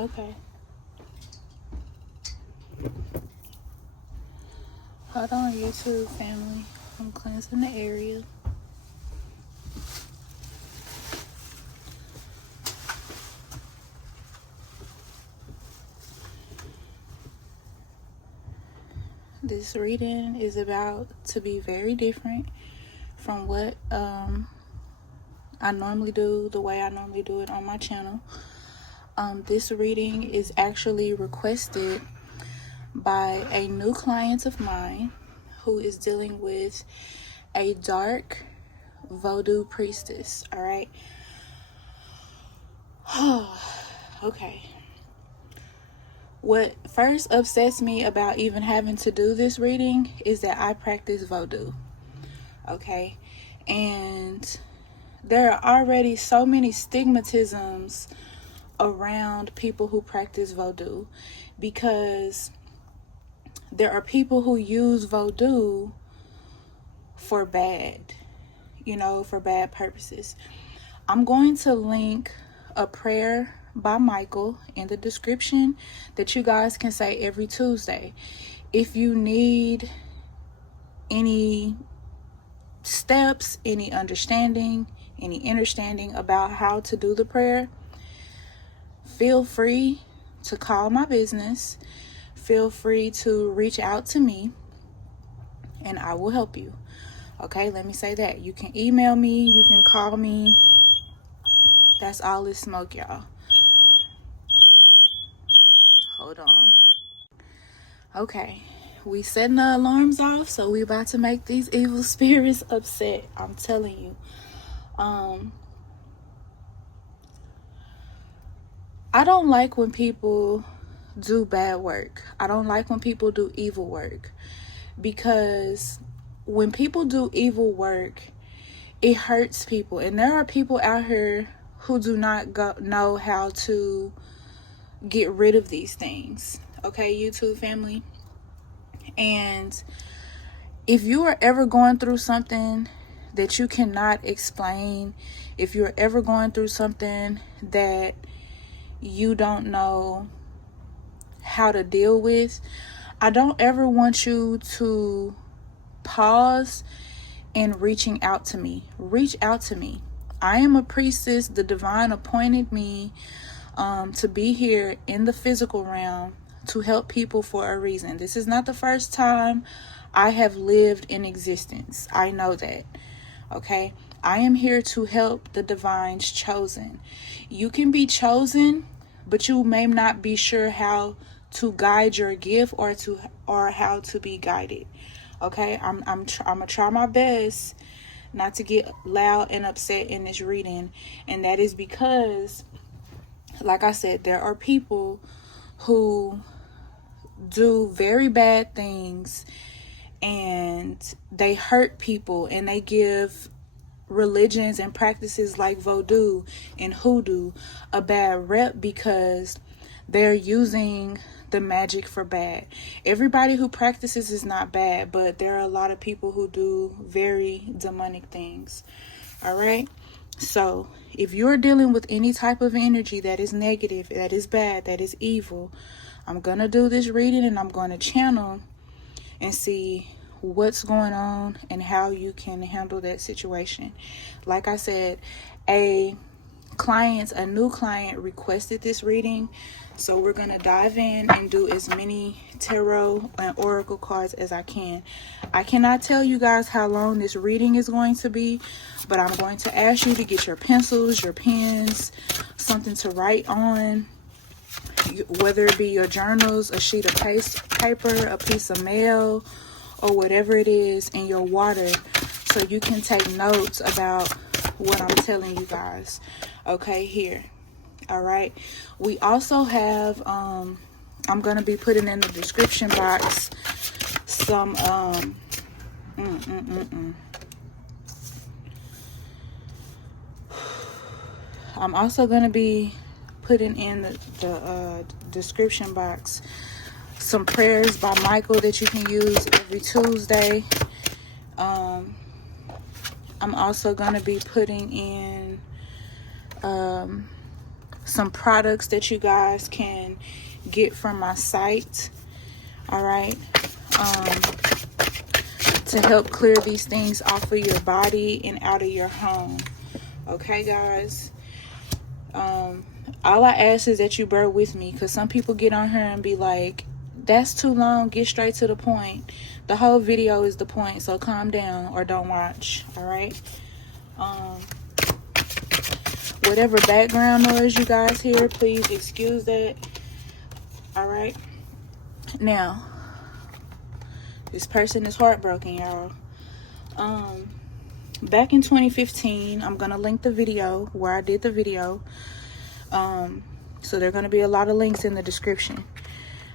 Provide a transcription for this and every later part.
Okay. Hold on, YouTube family. I'm cleansing the area. This reading is about to be very different from what I normally do, the way I normally do it on my channel. This reading is actually requested by a new client of mine who is dealing with a dark voodoo priestess. All right. Okay. What first upsets me about even having to do this reading is that I practice voodoo. Okay. And there are already so many stigmatisms around people who practice voodoo, because there are people who use voodoo for bad, for bad purposes. I'm going to link a prayer by Michael in the description that you guys can say every Tuesday. If you need any steps, any understanding, any understanding about how to do the prayer, feel free to call my business. Feel free to reach out to me and I will help you. Okay, let me say that. You can email me, you can call me. That's all this smoke, y'all. Hold on. Okay, we setting the alarms off, so we about to make these evil spirits upset. I'm telling you. I don't like when people do bad work. I don't like when people do evil work, because when people do evil work, it hurts people. And there are people out here who do not know how to get rid of these things. Okay, YouTube family? And if you are ever going through something that you cannot explain, if you're ever going through something that you don't know how to deal with, I don't ever want you to pause and reaching out to me. Reach out to me. I am a priestess. The divine appointed me to be here in the physical realm to help people for a reason. This is not the first time I have lived in existence. I know that. Okay? I am here to help the divine's chosen. You can be chosen, but you may not be sure how to guide your gift or how to be guided. Okay? I'm gonna try my best not to get loud and upset in this reading, and that is because, like I said, there are people who do very bad things and they hurt people, and they give religions and practices like voodoo and hoodoo a bad rep because they're using the magic for bad. Everybody who practices is not bad, but there are a lot of people who do very demonic things. All right? So if you're dealing with any type of energy that is negative, that is bad, that is evil, I'm going to do this reading and I'm going to channel and see what's going on and how you can handle that situation. Like I said, a new client requested this reading, so we're going to dive in and do as many tarot and oracle cards as I can. I cannot tell you guys how long this reading is going to be, but I'm going to ask you to get your pencils, your pens, something to write on, whether it be your journals, a sheet of paper, a piece of mail, or whatever it is, and your water, so you can take notes about what I'm telling you guys. Okay, here. All right. We also have, I'm going to be putting in the description box some, I'm also going to be putting in the description box some prayers by Michael that you can use every Tuesday. I'm also going to be putting in some products that you guys can get from my site. All right. To help clear these things off of your body and out of your home. Okay, guys. All I ask is that you bear with me, because some people get on here and be like, that's too long, get straight to the point. The whole video is the point, so calm down or don't watch. All right. Whatever background noise you guys hear, please excuse that. All right. Now, this person is heartbroken, y'all. Back in 2015, I'm gonna link the video where I did the video. So there are gonna be a lot of links in the description.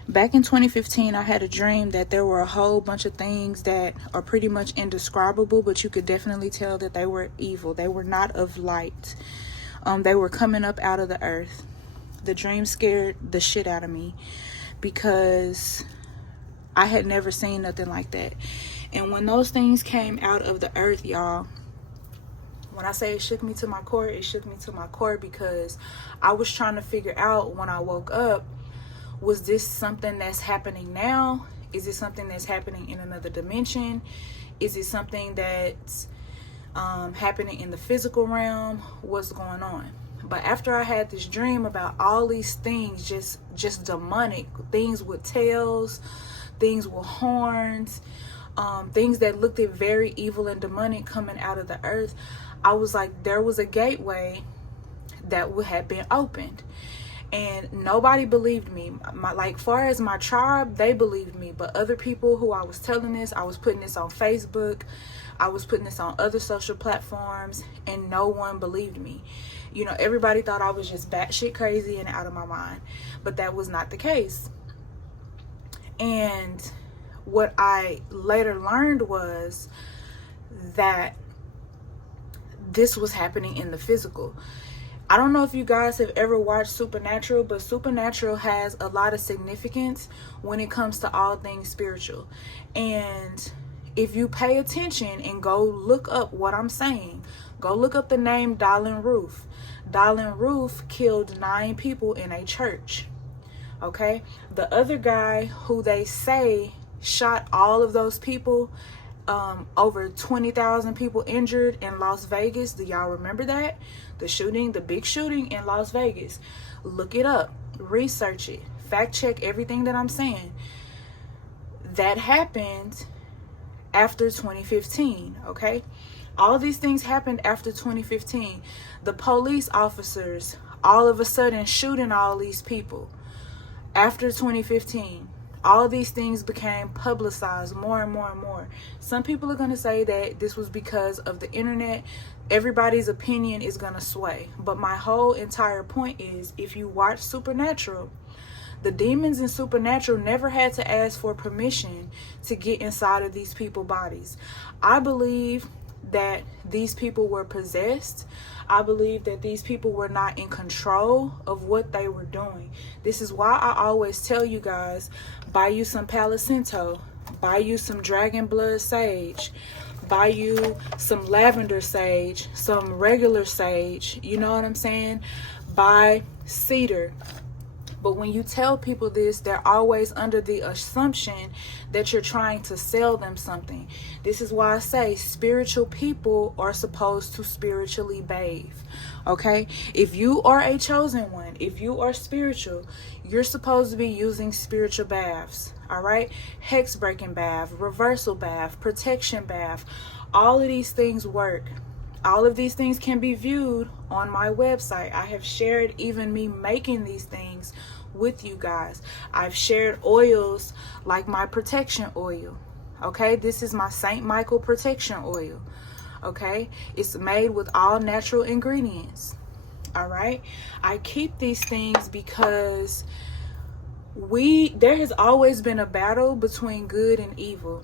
Back in 2015, I had a dream that there were a whole bunch of things that are pretty much indescribable, but you could definitely tell that they were evil. They were not of light. They were coming up out of the earth. The dream scared the shit out of me because I had never seen nothing like that. And when those things came out of the earth, y'all, when I say it shook me to my core, it shook me to my core because I was trying to figure out when I woke up, was this something that's happening now? Is it something that's happening in another dimension? Is it something that's happening in the physical realm? What's going on? But after I had this dream about all these things, just demonic, things with tails, things with horns, things that looked at very evil and demonic coming out of the earth, I was like, there was a gateway that would have been opened. And nobody believed me. Like far as my tribe, they believed me. But other people who I was telling this, I was putting this on Facebook, I was putting this on other social platforms, and no one believed me. You know, everybody thought I was just batshit crazy and out of my mind. But that was not the case. And what I later learned was that this was happening in the physical. I don't know if you guys have ever watched Supernatural, but Supernatural has a lot of significance when it comes to all things spiritual. And if you pay attention and go look up what I'm saying, go look up the name Dylan Roof. Dylan Roof killed 9 people in a church. Okay? The other guy who they say shot all of those people, over 20,000 people injured in Las Vegas. Do y'all remember that? The shooting, the big shooting in Las Vegas. Look it up, research it, fact check everything that I'm saying. That happened after 2015, okay? All these things happened after 2015. The police officers all of a sudden shooting all these people after 2015. All these things became publicized more and more and more. Some people are going to say that this was because of the internet. Everybody's opinion is going to sway. But my whole entire point is, if you watch Supernatural, the demons in Supernatural never had to ask for permission to get inside of these people's bodies. I believe that these people were possessed. I believe that these people were not in control of what they were doing. This is why I always tell you guys, buy you some Palo Santo, buy you some dragon blood sage, buy you some lavender sage, some regular sage, you know what I'm saying? Buy cedar. But when you tell people this, they're always under the assumption that you're trying to sell them something. This is why I say spiritual people are supposed to spiritually bathe. Okay? If you are a chosen one, if you are spiritual, you're supposed to be using spiritual baths. All right? Hex breaking bath, reversal bath, protection bath. All of these things work. All of these things can be viewed on my website. I have shared even me making these things with you guys. I've shared oils like my protection oil. Okay, this is my St. Michael protection oil. Okay, it's made with all natural ingredients. All right, I keep these things because there has always been a battle between good and evil.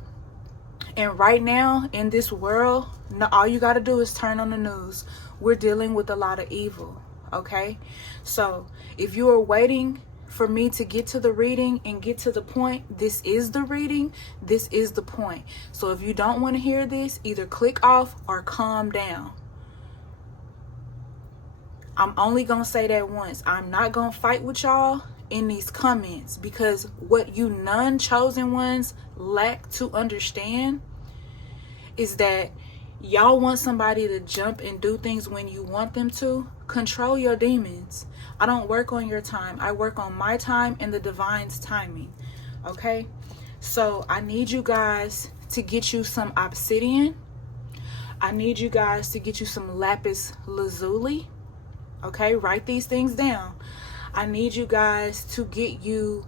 And right now in this world, all you got to do is turn on the news. We're dealing with a lot of evil. Okay, so if you are waiting for me to get to the reading and get to the point, this is the reading, this is the point. So if you don't want to hear this, either click off or calm down. I'm only gonna say that once. I'm not gonna fight with y'all in these comments, because what you non-chosen ones lack to understand is that y'all want somebody to jump and do things when you want them to. Control your demons. I don't work on your time. I work on my time and the divine's timing. Okay? So I need you guys to get you some obsidian. I need you guys to get you some lapis lazuli. Okay? Write these things down. I need you guys to get you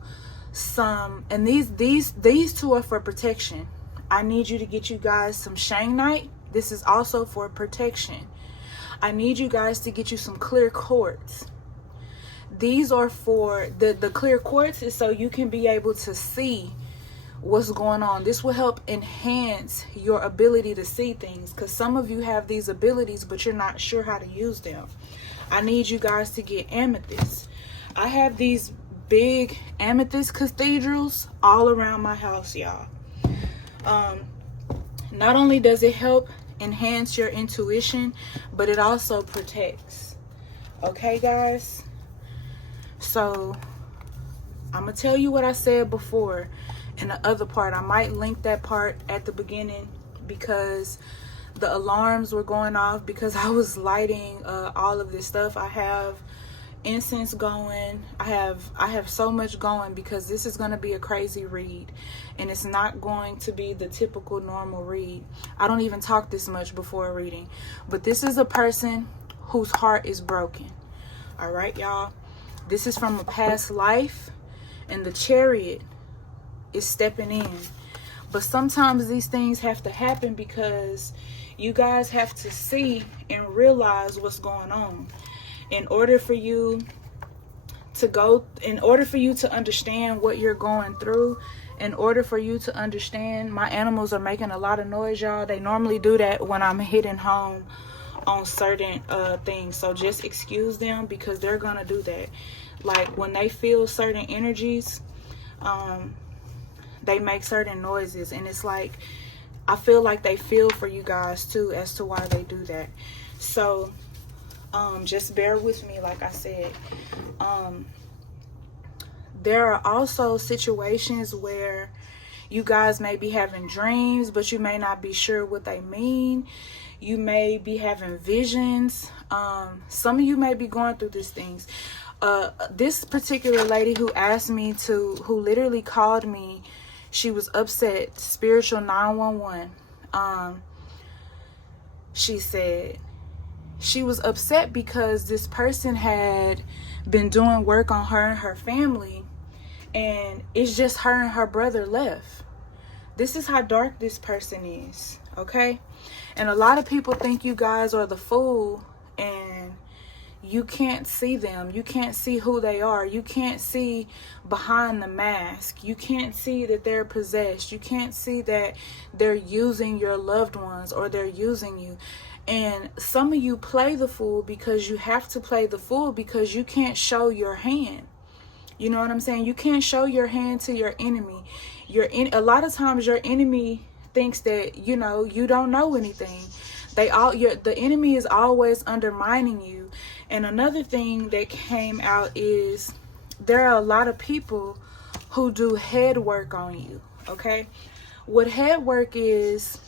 some, and these two are for protection. I need you to get you guys some shangnite. This is also for protection. I need you guys to get you some clear quartz. These are for the clear quartz is so you can be able to see what's going on. This will help enhance your ability to see things, because some of you have these abilities but you're not sure how to use them. I need you guys to get amethyst. I have these big amethyst cathedrals all around my house, y'all. Not only does it help enhance your intuition, but it also protects. Okay, guys? So I'm gonna tell you what I said before in the other part. I might link that part at the beginning, because the alarms were going off because I was lighting all of this stuff. I have incense going. I have so much going, because this is going to be a crazy read, and it's not going to be the typical normal read. I don't even talk this much before reading, but this is a person whose heart is broken. All right, y'all. This is from a past life, and the Chariot is stepping in. But sometimes these things have to happen because you guys have to see and realize what's going on. In order for you to understand what you're going through, in order for you to understand, my animals are making a lot of noise, y'all. They normally do that when I'm hitting home on certain things, so just excuse them, because they're gonna do that. Like when they feel certain energies, they make certain noises, and it's like, I feel like they feel for you guys too as to why they do that. So just bear with me. Like I said, there are also situations where you guys may be having dreams, but you may not be sure what they mean. You may be having visions. Some of you may be going through these things. This particular lady who asked me to, who literally called me, she was upset, spiritual 911. She said she was upset because this person had been doing work on her and her family, and it's just her and her brother left. This is how dark this person is, okay? And a lot of people think you guys are the fool, and you can't see them. You can't see who they are. You can't see behind the mask. You can't see that they're possessed. You can't see that they're using your loved ones, or they're using you. And some of you play the fool because you have to play the fool, because you can't show your hand. You know what I'm saying? You can't show your hand to your enemy. A lot of times your enemy thinks that, you know, you don't know anything. The enemy is always undermining you. And another thing that came out is there are a lot of people who do head work on you. Okay? What head work is,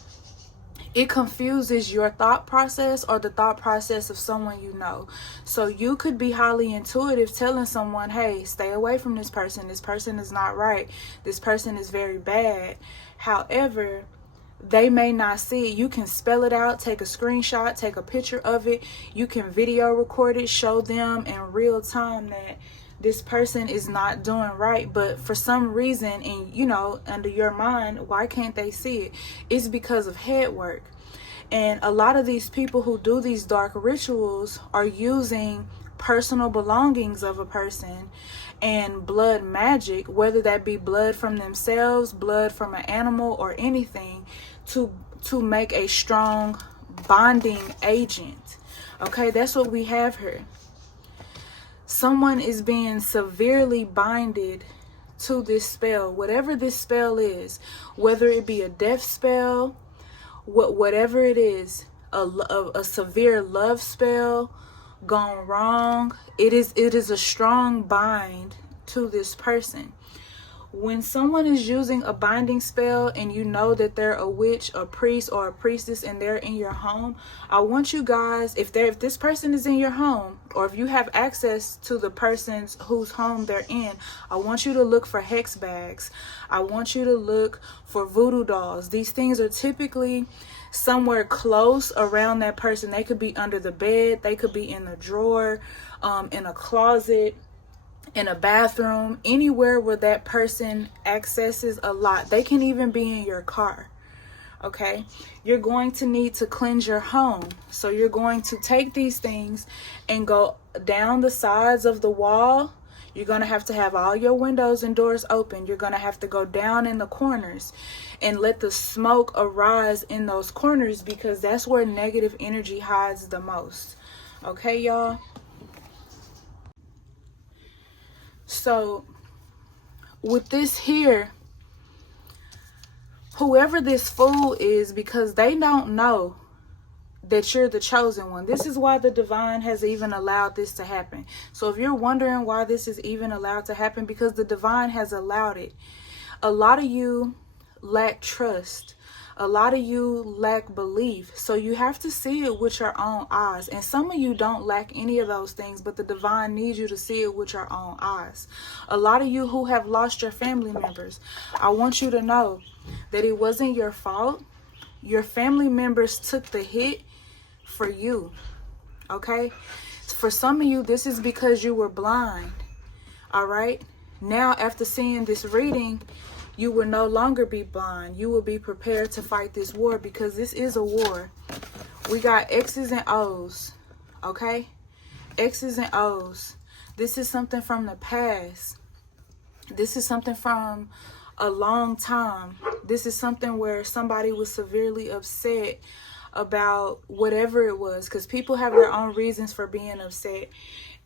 it confuses your thought process or the thought process of someone you know. So you could be highly intuitive, telling someone, hey, stay away from this person. This person is not right. This person is very bad. However, they may not see it. You can spell it out, take a screenshot, take a picture of it. You can video record it, show them in real time that this person is not doing right. But for some reason, and you know, under your mind, why can't they see it? It's because of head work. And a lot of these people who do these dark rituals are using personal belongings of a person and blood magic, whether that be blood from themselves, blood from an animal, or anything, to make a strong bonding agent. Okay, that's what we have here. Someone is being severely binded to this spell, whatever this spell is, whether it be a death spell, whatever it is, a severe love spell, gone wrong, it is a strong bind to this person. When someone is using a binding spell and you know that they're a witch, a priest, or a priestess, and they're in your home, I want you guys, if this person is in your home, or if you have access to the person's whose home they're in, I want you to look for hex bags. I want you to look for voodoo dolls. These things are typically somewhere close around that person. They could be under the bed, they could be in a drawer, in a closet, in a bathroom, anywhere where that person accesses a lot. They can even be in your car. Okay, you're going to need to cleanse your home. So you're going to take these things and go down the sides of the wall. You're going to have all your windows and doors open. You're going to have to go down in the corners and let the smoke arise in those corners, because that's where negative energy hides the most. Okay, y'all? So with this here, whoever this fool is, because they don't know that you're the chosen one. This is why the divine has even allowed this to happen. So if you're wondering why this is even allowed to happen, because the divine has allowed it. A lot of you lack trust. A lot of you lack belief. So you have to see it with your own eyes. And some of you don't lack any of those things, but the divine needs you to see it with your own eyes. A lot of you who have lost your family members, I want you to know that it wasn't your fault. Your family members took the hit for you. Okay? For some of you, this is because you were blind. All right? Now, after seeing this reading, you will no longer be blind. You will be prepared to fight this war, because this is a war. We got X's and O's. Okay? X's and O's. This is something from the past. This is something from a long time. This is something where somebody was severely upset about whatever it was, because people have their own reasons for being upset.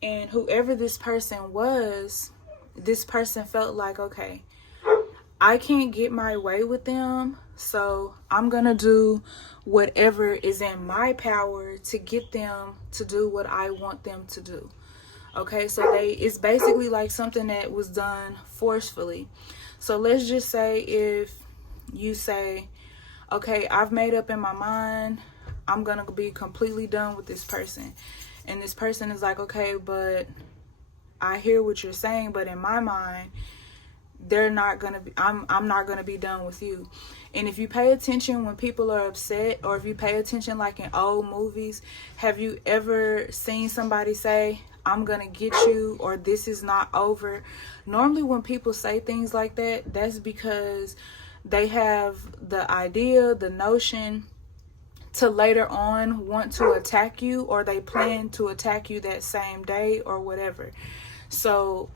And whoever this person was, this person felt like, okay, I can't get my way with them, so I'm going to do whatever is in my power to get them to do what I want them to do. Okay, so it's basically like something that was done forcefully. So let's just say if you say, okay, I've made up in my mind, I'm going to be completely done with this person. And this person is like, okay, but I hear what you're saying, but in my mind, they're not going to be, I'm not going to be done with you. And if you pay attention when people are upset, or if you pay attention like in old movies, have you ever seen somebody say, I'm going to get you, or this is not over? Normally when people say things like that, that's because they have the idea, the notion to later on want to attack you, or they plan to attack you that same day or whatever. So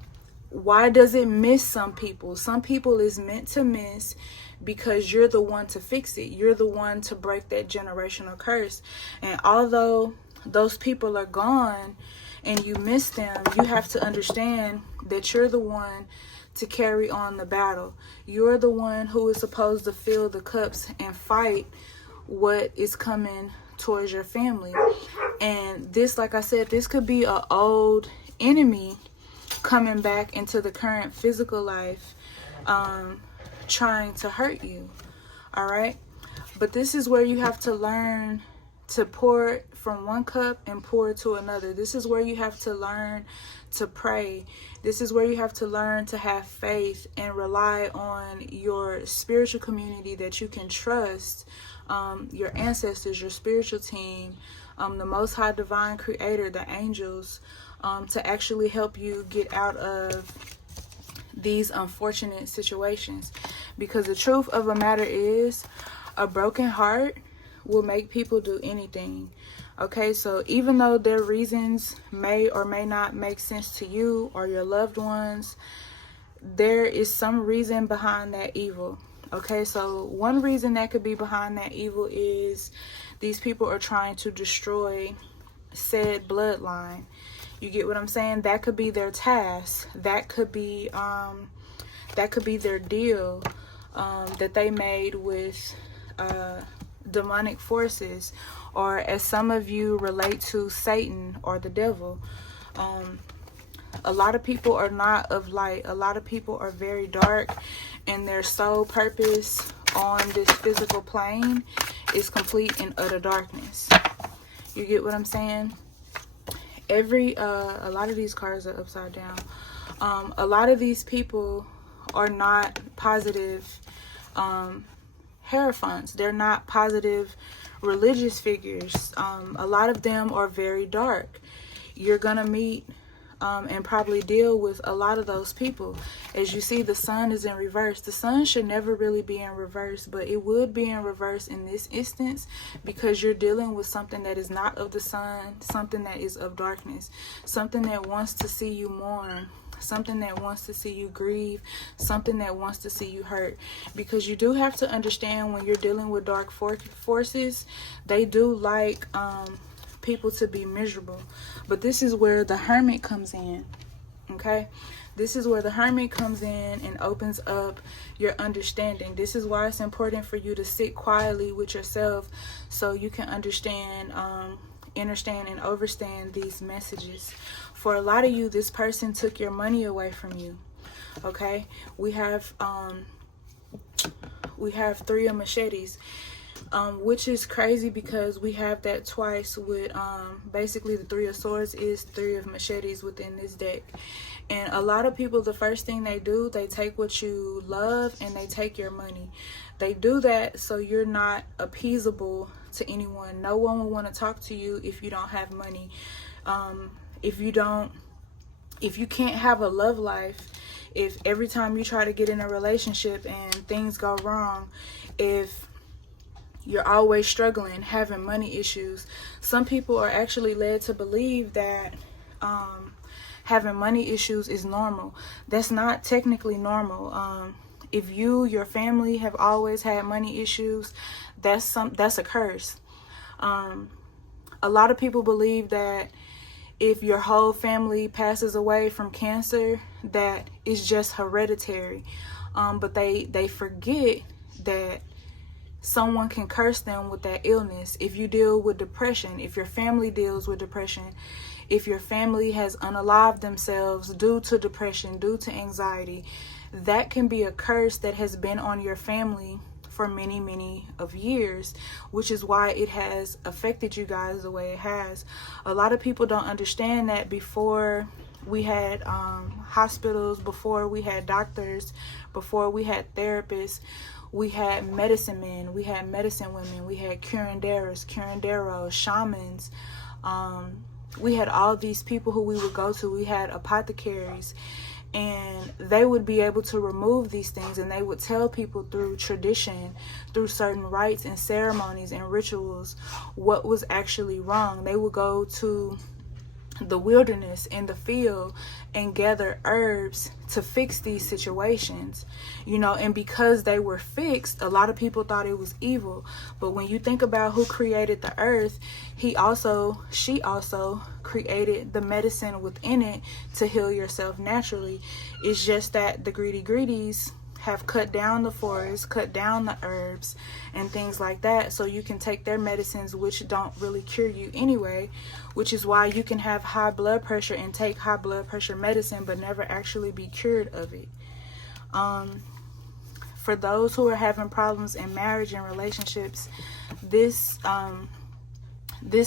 why does it miss some people? Some people is meant to miss because you're the one to fix it. You're the one to break that generational curse. And although those people are gone and you miss them, you have to understand that you're the one to carry on the battle. You're the one who is supposed to fill the cups and fight what is coming towards your family. And this, like I said, this could be an old enemy coming back into the current physical life, trying to hurt you. All right, but this is where you have to learn to pour from one cup and pour to another. This is where you have to learn to pray. This is where you have to learn to have faith and rely on your spiritual community that you can trust, your ancestors, your spiritual team, the Most High Divine Creator, the angels, to actually help you get out of these unfortunate situations. Because the truth of the matter is, a broken heart will make people do anything. Okay, so even though their reasons may or may not make sense to you or your loved ones, there is some reason behind that evil. Okay, so one reason that could be behind that evil is these people are trying to destroy said bloodline. You get what I'm saying? That could be their task. That could be their deal that they made with demonic forces, or as some of you relate to, Satan or the devil. A lot of people are not of light. A lot of people are very dark, and their sole purpose on this physical plane is complete and utter darkness. You get what I'm saying? A lot of these cards are upside down. A lot of these people are not positive hierophants. They're not positive religious figures. A lot of them are very dark. You're gonna meet and probably deal with a lot of those people. As you see, the sun is in reverse. The sun should never really be in reverse, but it would be in reverse in this instance because you're dealing with something that is not of the sun, something that is of darkness, something that wants to see you mourn, something that wants to see you grieve, something that wants to see you hurt. Because you do have to understand, when you're dealing with dark forces, they do like people to be miserable. But this is where the Hermit comes in. Okay, this is where the Hermit comes in and opens up your understanding. This is why it's important for you to sit quietly with yourself so you can understand, understand and overstand these messages. For a lot of you, this person took your money away from you. Okay, we have Three of Machetes, which is crazy because we have that twice with basically the Three of Swords is Three of Machetes within this deck. And a lot of people, the first thing they do, they take what you love and they take your money. They do that so you're not appeasable to anyone. No one will want to talk to you if you don't have money. If you can't have a love life, if every time you try to get in a relationship and things go wrong, if you're always struggling, having money issues, some people are actually led to believe that having money issues is normal. That's not technically normal. If your family have always had money issues, that's a curse. A lot of people believe that if your whole family passes away from cancer, that it's just hereditary. But they forget that someone can curse them with that illness. If you deal with depression, if your family deals with depression, if your family has unalived themselves due to depression, due to anxiety, that can be a curse that has been on your family for many, many of years, which is why it has affected you guys the way it has. A lot of people don't understand that before we had hospitals, before we had doctors, before we had therapists, we had medicine men, we had medicine women, we had curanderos, shamans. We had all these people who we would go to. We had apothecaries, and they would be able to remove these things, and they would tell people through tradition, through certain rites and ceremonies and rituals, what was actually wrong. They would go to the wilderness in the field and gather herbs to fix these situations, and because they were fixed, a lot of people thought it was evil. But when you think about who created the earth, she also created the medicine within it to heal yourself naturally. It's just that the greedies have cut down the forest, cut down the herbs and things like that, so you can take their medicines, which don't really cure you anyway, which is why you can have high blood pressure and take high blood pressure medicine but never actually be cured of it. For those who are having problems in marriage and relationships, this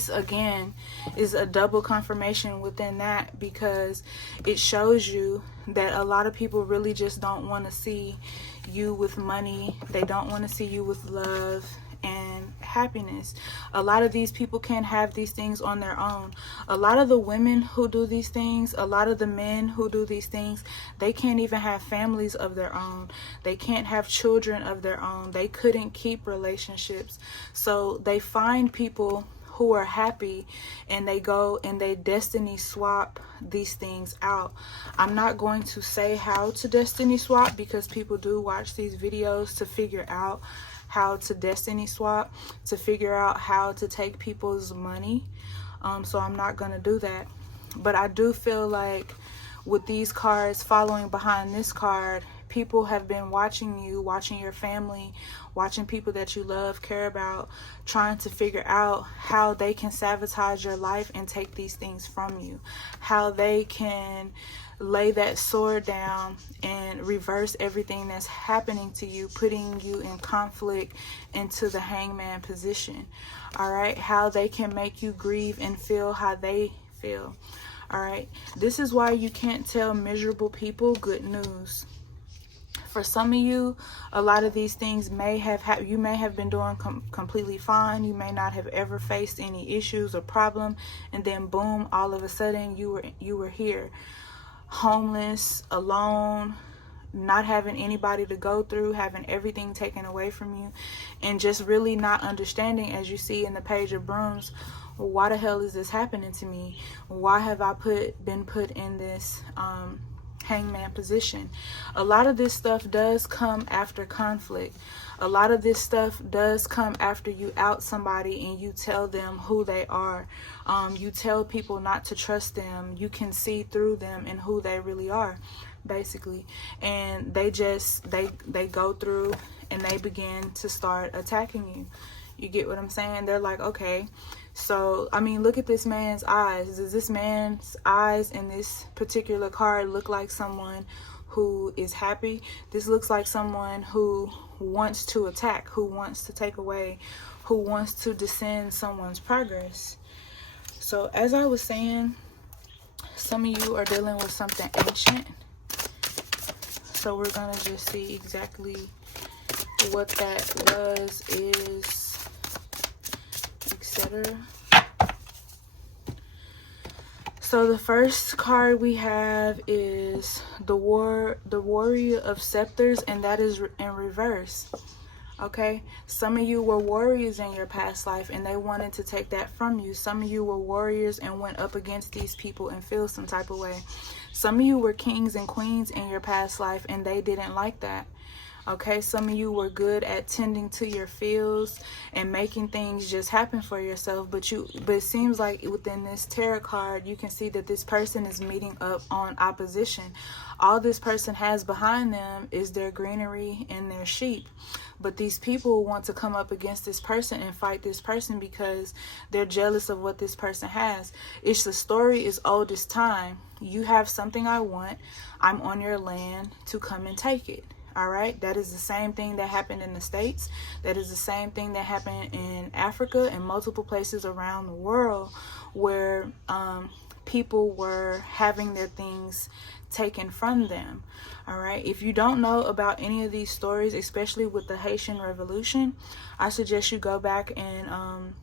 again is a double confirmation within that, because it shows you that a lot of people really just don't want to see you with money. They don't want to see you with love and happiness. A lot of these people can't have these things on their own. A lot of the women who do these things, a lot of the men who do these things, they can't even have families of their own. They can't have children of their own. They couldn't keep relationships. So they find people who are happy, and they go and they destiny swap these things out. I'm not going to say how to destiny swap, because people do watch these videos to figure out how to destiny swap, to figure out how to take people's money. So I'm not going to do that. But I do feel like with these cards following behind this card, People have been watching you, watching your family, watching people that you love, care about, trying to figure out how they can sabotage your life and take these things from you, how they can lay that sword down and reverse everything that's happening to you, putting you in conflict into the hangman position. All right, how they can make you grieve and feel how they feel. All right, this is why you can't tell miserable people good news. For some of you, a lot of these things may have you may have been doing completely fine. You may not have ever faced any issues or problem, and then boom, all of a sudden you were here, homeless, alone, not having anybody to go through, having everything taken away from you, and just really not understanding, as you see in the Page of Brooms, why the hell is this happening to me? Why have I been put in this hangman position? A lot of this stuff does come after conflict. A lot of this stuff does come after you out somebody and you tell them who they are. You tell people not to trust them. You can see through them and who they really are, basically. And they go through and they begin to start attacking you. You get what I'm saying? They're like, okay, so, I mean, look at this man's eyes. Does this man's eyes in this particular card look like someone who is happy? This looks like someone who wants to attack, who wants to take away, who wants to descend someone's progress. So, as I was saying, some of you are dealing with something ancient. So, we're going to just see exactly what that was, is, etc. So the first card we have is the Warrior of Scepters, and that is in reverse. Okay, some of you were warriors in your past life and they wanted to take that from you. Some of you were warriors and went up against these people and feel some type of way. Some of you were kings and queens in your past life and they didn't like that. Okay, some of you were good at tending to your fields and making things just happen for yourself, but it seems like within this tarot card, you can see that this person is meeting up on opposition. All this person has behind them is their greenery and their sheep. But these people want to come up against this person and fight this person because they're jealous of what this person has. It's the story is old as time. You have something I want. I'm on your land to come and take it. All right, that is the same thing that happened in the States. That is the same thing that happened in Africa and multiple places around the world where people were having their things taken from them. All right, if you don't know about any of these stories, especially with the Haitian Revolution, I suggest you go back and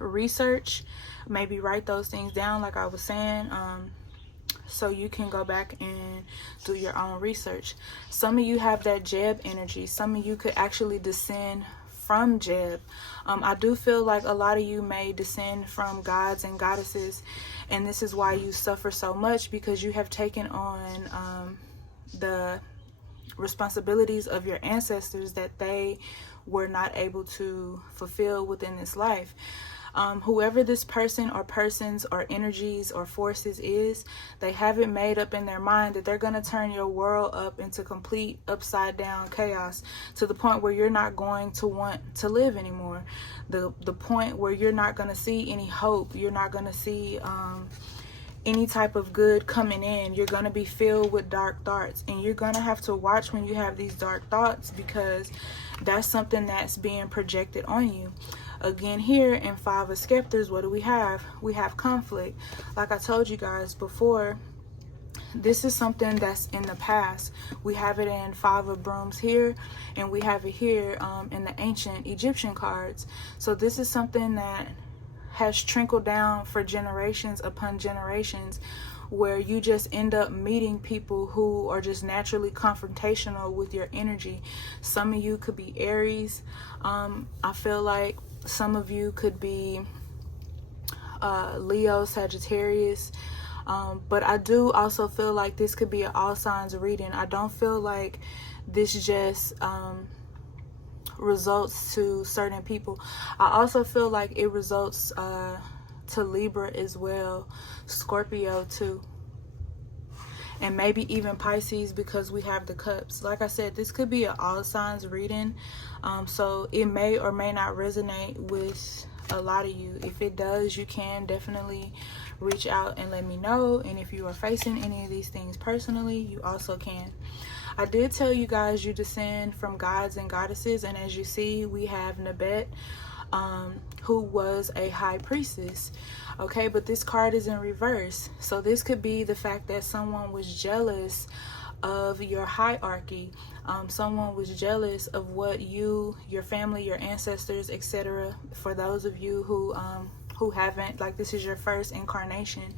research, maybe write those things down like I was saying, so you can go back and do your own research. Some of you have that Jeb energy. Some of you could actually descend from Jeb. I do feel like a lot of you may descend from gods and goddesses, and this is why you suffer so much, because you have taken on the responsibilities of your ancestors that they were not able to fulfill within this life. Whoever this person or persons or energies or forces is, they have it made up in their mind that they're going to turn your world up into complete upside down chaos, to the point where you're not going to want to live anymore. The point where you're not going to see any hope. You're not going to see any type of good coming in. You're going to be filled with dark thoughts, and you're going to have to watch when you have these dark thoughts, because that's something that's being projected on you. Again, here in Five of Scepters, what do we have? We have conflict. Like I told you guys before, this is something that's in the past. We have it in Five of Brooms here, and we have it here in the ancient Egyptian cards. So this is something that has trickled down for generations upon generations, where you just end up meeting people who are just naturally confrontational with your energy. Some of you could be Aries. I feel like some of you could be Leo, Sagittarius. But I do also feel like this could be an all signs reading. I don't feel like this just results to certain people. I also feel like it results to Libra as well, Scorpio too. and maybe even Pisces, because we have the cups. Like I said, this could be an all signs reading, so it may or may not resonate with a lot of you. If it does, you can definitely reach out and let me know. And if you are facing any of these things personally, you also can. I did tell you guys you descend from gods and goddesses, and as you see, we have Nebet, who was a high priestess. Okay, but this card is in reverse, so this could be the fact that someone was jealous of your hierarchy. Someone was jealous of what you, your family, your ancestors, etc. For those of you who haven't, like, this is your first incarnation,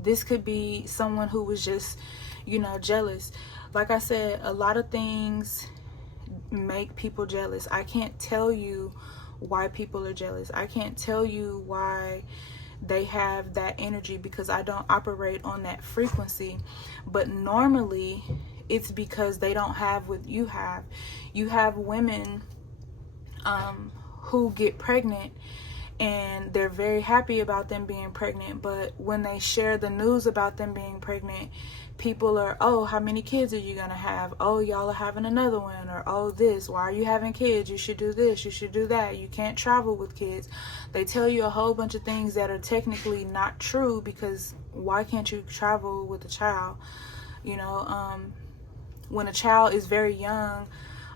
this could be someone who was just, you know, jealous. Like I said, a lot of things make people jealous. I can't tell you why people are jealous. I can't tell you why they have that energy, because I don't operate on that frequency. But normally it's because they don't have what you have. You have women who get pregnant and they're very happy about them being pregnant, but when they share the news about them being pregnant, people are, oh, how many kids are you gonna have? Oh, y'all are having another one. Or, oh, this, why are you having kids? You should do this, you should do that, you can't travel with kids. They tell you a whole bunch of things that are technically not true, because why can't you travel with a child? You know, when a child is very young,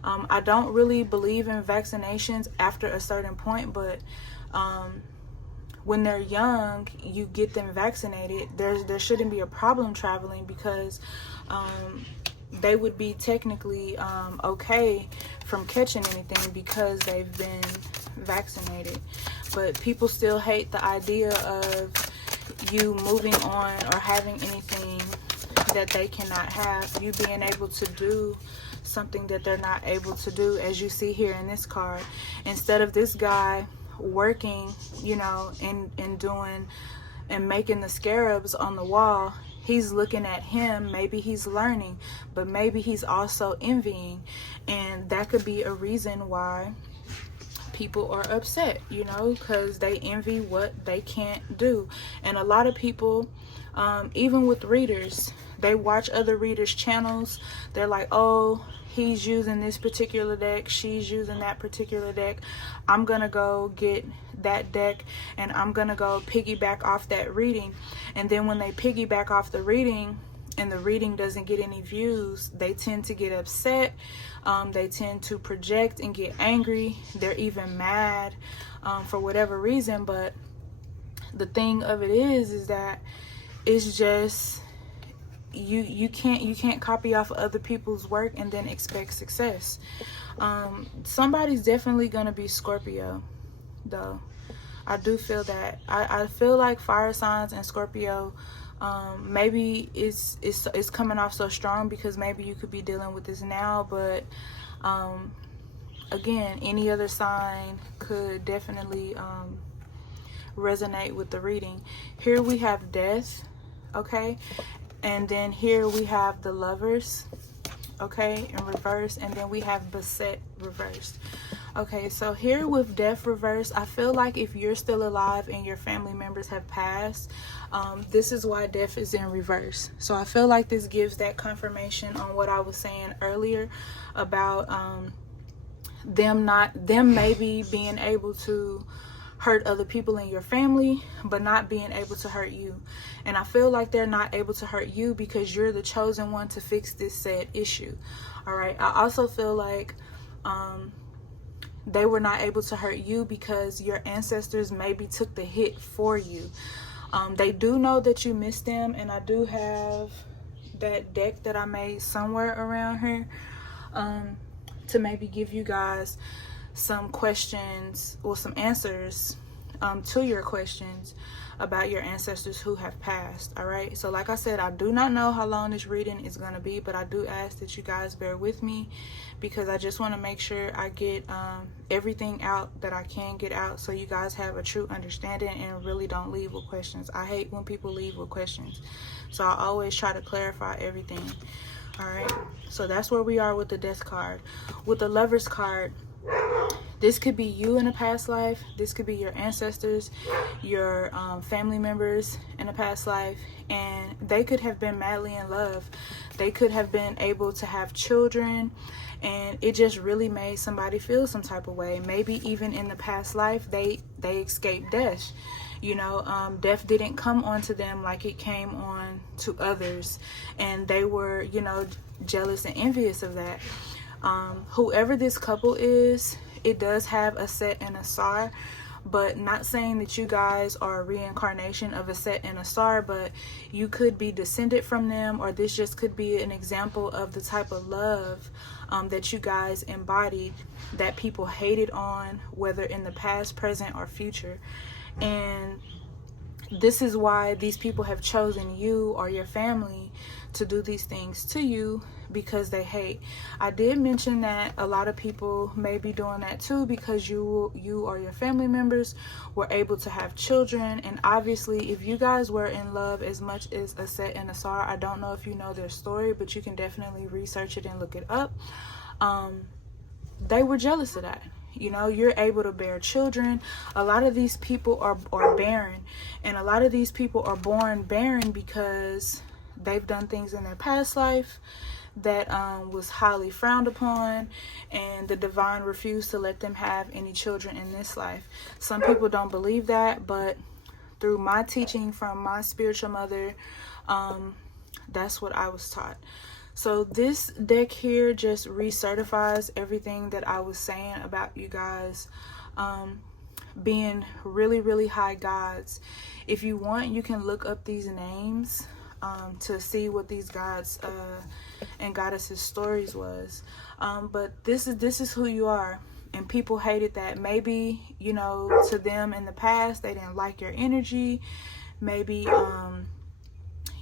I don't really believe in vaccinations after a certain point, but when they're young, you get them vaccinated. There shouldn't be a problem traveling, because they would be technically okay from catching anything because they've been vaccinated. But people still hate the idea of you moving on or having anything that they cannot have, you being able to do something that they're not able to do, as you see here in this card. Instead of this guy working, you know, and doing and making the scarabs on the wall, he's looking at him. Maybe he's learning, but maybe he's also envying, and that could be a reason why people are upset, you know, because they envy what they can't do. And a lot of people, even with readers, they watch other readers' channels. They're like, oh, he's using this particular deck, she's using that particular deck, I'm gonna go get that deck and I'm gonna go piggyback off that reading. And then when they piggyback off the reading and the reading doesn't get any views, they tend to get upset. They tend to project and get angry. They're even mad for whatever reason. But the thing of it is that it's just, you can't copy off other people's work and then expect success. Somebody's definitely gonna be Scorpio, though. I do feel that. I feel like fire signs and Scorpio, maybe it's coming off so strong because maybe you could be dealing with this now, but again, any other sign could definitely resonate with the reading. Here we have Death, okay, and then here we have the Lovers, okay, in reverse, and then we have Beset reversed. Okay, so here with Death reversed, I feel like if you're still alive and your family members have passed, this is why Death is in reverse. So I feel like this gives that confirmation on what I was saying earlier about them maybe being able to hurt other people in your family, but not being able to hurt you. And I feel like they're not able to hurt you because you're the chosen one to fix this said issue. All right, I also feel like they were not able to hurt you because your ancestors maybe took the hit for you. They do know that you miss them, and I do have that deck that I made somewhere around here to maybe give you guys some questions or some answers to your questions about your ancestors who have passed. All right, so like I said, I do not know how long this reading is going to be, but I do ask that you guys bear with me because I just want to make sure I get everything out that I can get out so you guys have a true understanding and really don't leave with questions. I hate when people leave with questions, so I always try to clarify everything. All right, so that's where we are with the Death card. With the Lovers card, This could be you in a past life. This could be your ancestors, your family members in a past life. And they could have been madly in love. They could have been able to have children. And it just really made somebody feel some type of way. Maybe even in the past life, they escaped death. You know, death didn't come onto them like it came on to others. And they were, you know, jealous and envious of that. Whoever this couple is, it does have a Set and a Sar, but not saying that you guys are a reincarnation of a Set and a Sar, but you could be descended from them, or this just could be an example of the type of love that you guys embodied that people hated on, whether in the past, present, or future. And this is why these people have chosen you or your family to do these things to you, because they hate. I did mention that a lot of people may be doing that too, because you or your family members were able to have children. And obviously, if you guys were in love as much as a Set and a Sar, I don't know if you know their story, but you can definitely research it and look it up. They were jealous of that. You know, you're able to bear children. A lot of these people are barren, and a lot of these people are born barren because they've done things in their past life that was highly frowned upon, and the divine refused to let them have any children in this life. Some people don't believe that, but through my teaching from my spiritual mother, that's what I was taught. So this deck here just recertifies everything that I was saying about you guys being really, really high gods. If you want, you can look up these names to see what these gods and goddesses stories was. But this is who you are. And people hated that. Maybe, you know, to them in the past, they didn't like your energy. Maybe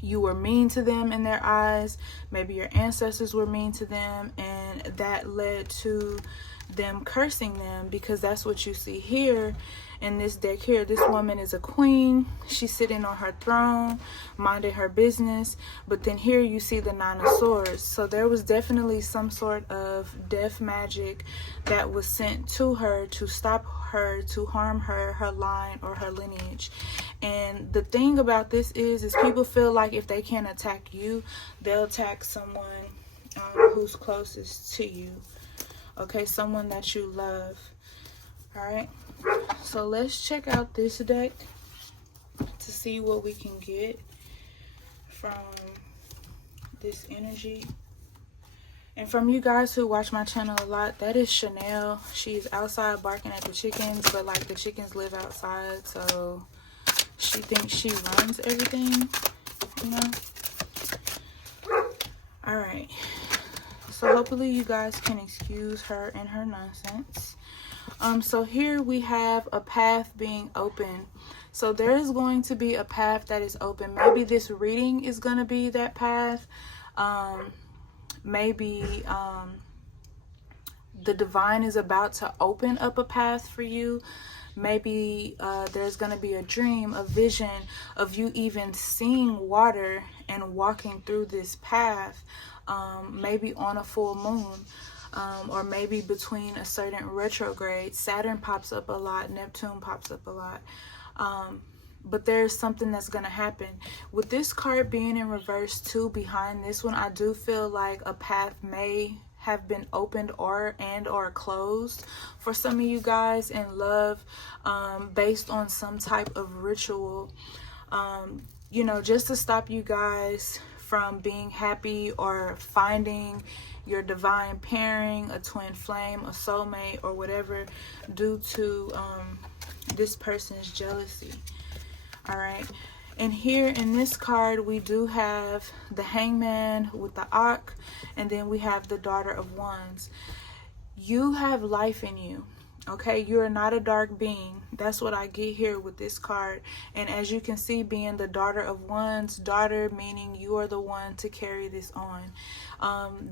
you were mean to them in their eyes. Maybe your ancestors were mean to them, and that led to them cursing them, because that's what you see here in this deck here. This woman is a queen. She's sitting on her throne, minding her business. But then here you see the Nine of Swords. So there was definitely some sort of death magic that was sent to her to stop her, to harm her, her line, or her lineage. And the thing about this is people feel like if they can't attack you, they'll attack someone who's closest to you. Okay, someone that you love. All right, so let's check out this deck to see what we can get from this energy. And from you guys who watch my channel a lot, that is Chanel. She's outside barking at the chickens, but like the chickens live outside, so she thinks she runs everything, you know. All right, so hopefully you guys can excuse her and her nonsense. So here we have a path being open. So there is going to be a path that is open. Maybe this reading is going to be that path. Maybe the divine is about to open up a path for you. Maybe there's going to be a dream, a vision of you even seeing water and walking through this path, maybe on a full moon, or maybe between a certain retrograde. Saturn pops up a lot, Neptune pops up a lot. But there's something that's going to happen. With this card being in reverse too, behind this one, I do feel like a path may have been opened or closed for some of you guys in love, based on some type of ritual, you know, just to stop you guys from being happy or finding your divine pairing, a twin flame, a soulmate, or whatever, due to this person's jealousy. All right, and here in this card we do have the Hangman with the Ankh, and then we have the Daughter of Wands. You have life in you. Okay, you are not a dark being. That's what I get here with this card. And as you can see, being the Daughter of Wands, daughter meaning you are the one to carry this on.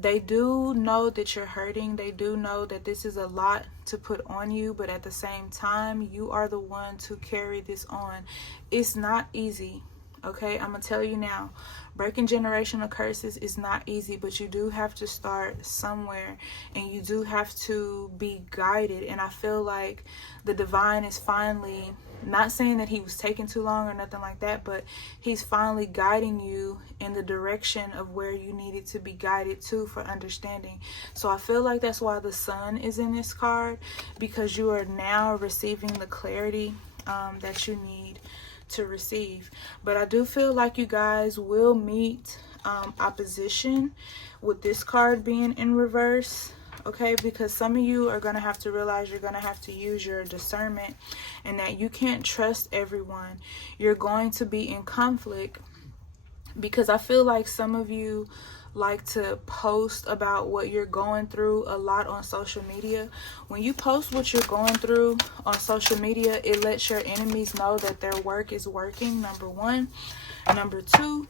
They do know that you're hurting. They do know that this is a lot to put on you, but at the same time, you are the one to carry this on. It's not easy. Okay, I'm gonna tell you now, breaking generational curses is not easy, but you do have to start somewhere, and you do have to be guided. And I feel like the divine is finally, not saying that he was taking too long or nothing like that, but he's finally guiding you in the direction of where you needed to be guided to for understanding. So I feel like that's why the sun is in this card, because you are now receiving the clarity that you need to receive. But I do feel like you guys will meet opposition with this card being in reverse. Okay, because some of you are going to have to realize you're going to have to use your discernment, and that you can't trust everyone. You're going to be in conflict, because I feel like some of you like to post about what you're going through a lot on social media. When you post what you're going through on social media, it lets your enemies know that their work is working, number one. Number two,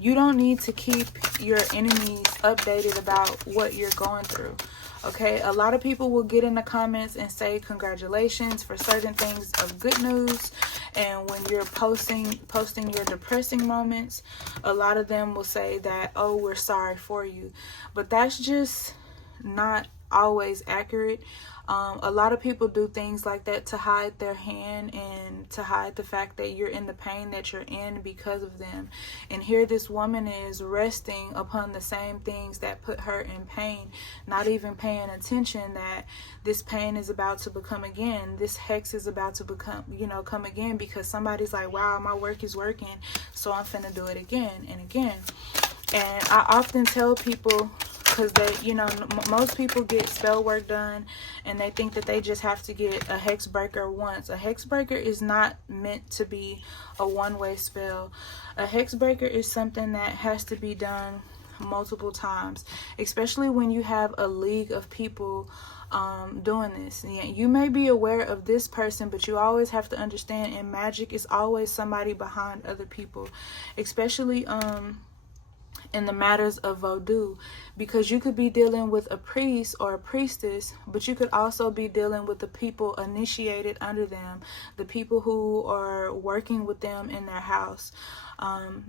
you don't need to keep your enemies updated about what you're going through. Okay, a lot of people will get in the comments and say congratulations for certain things of good news, and when you're posting your depressing moments, a lot of them will say that, oh, we're sorry for you. But that's just not always accurate. A lot of people do things like that to hide their hand and to hide the fact that you're in the pain that you're in because of them. And here this woman is resting upon the same things that put her in pain, not even paying attention that this pain is about to become again. This hex is about to become, come again, because somebody's like, wow, my work is working, so I'm finna do it again and again. And I often tell people, because they, most people get spell work done and they think that they just have to get a hex breaker once. A hex breaker is not meant to be a one-way spell. A hex breaker is something that has to be done multiple times, especially when you have a league of people doing this. You may be aware of this person, but you always have to understand, in magic, it's always somebody behind other people, especially in the matters of voodoo, because you could be dealing with a priest or a priestess, but you could also be dealing with the people initiated under them, the people who are working with them in their house,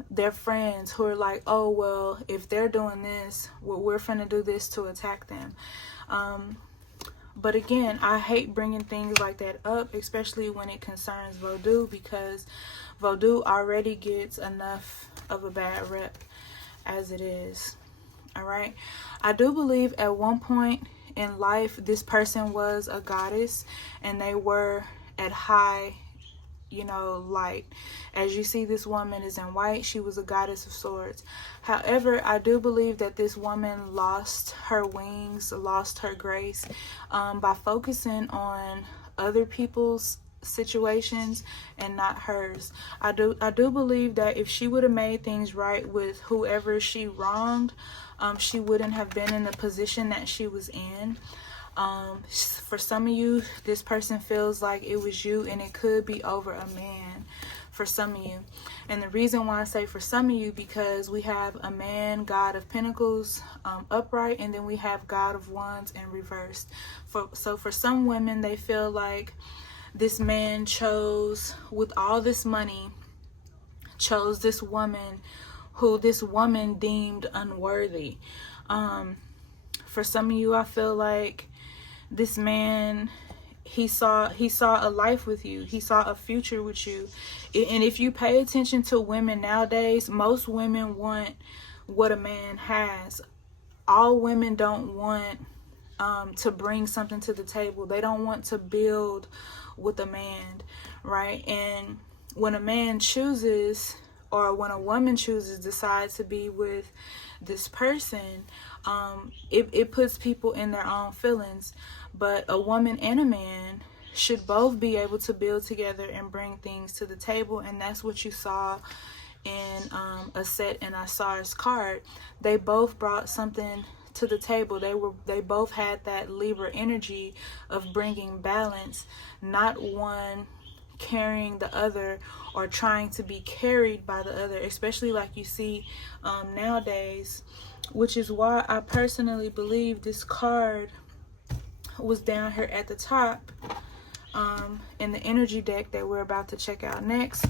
their friends who are like, oh, well, if they're doing this, well, we're finna do this to attack them. But again, I hate bringing things like that up, especially when it concerns voodoo, because voodoo already gets enough of a bad rep as it is. All right, I do believe at one point in life this person was a goddess, and they were at high light. As you see, this woman is in white. She was a goddess of swords. However, I do believe that this woman lost her wings, lost her grace, by focusing on other people's situations and not hers. I do believe that if she would have made things right with whoever she wronged, she wouldn't have been in the position that she was in. For some of you, this person feels like it was you, and it could be over a man for some of you. And the reason why I say for some of you, because we have a man, God of Pentacles, upright, and then we have God of Wands in reversed. So for some women, they feel like this man chose, with all this money, chose this woman who this woman deemed unworthy. For some of you, I feel like this man, he saw a life with you. He saw a future with you. And if you pay attention to women nowadays, most women want what a man has. All women don't want to bring something to the table. They don't want to build with a man, right? And when a man chooses, or when a woman chooses, decides to be with this person, it puts people in their own feelings. But a woman and a man should both be able to build together and bring things to the table, and that's what you saw in a set in Asar's card. They both brought something to the table. They both had that Libra energy of bringing balance, not one carrying the other or trying to be carried by the other, especially like you see nowadays, which is why I personally believe this card was down here at the top in the energy deck that we're about to check out next,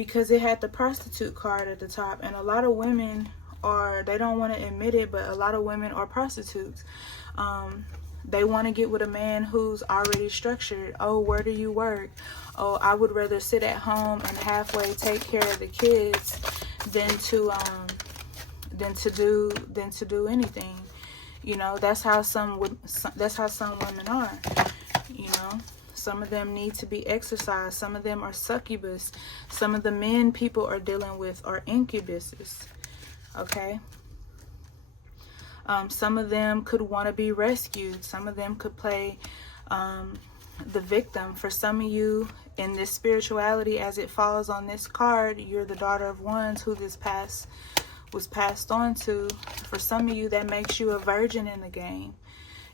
because it had the prostitute card at the top. And a lot of women are, they don't want to admit it, but a lot of women are prostitutes. They want to get with a man who's already structured. Oh, where do you work? Oh, I would rather sit at home and halfway take care of the kids than to do anything. You know, that's how some women are. You know, some of them need to be exercised. Some of them are succubus. Some of the men people are dealing with are incubuses. Okay. Some of them could want to be rescued. Some of them could play the victim. For some of you, in this spirituality, as it falls on this card, you're the daughter of wands who this was passed on to. For some of you, that makes you a virgin in the game.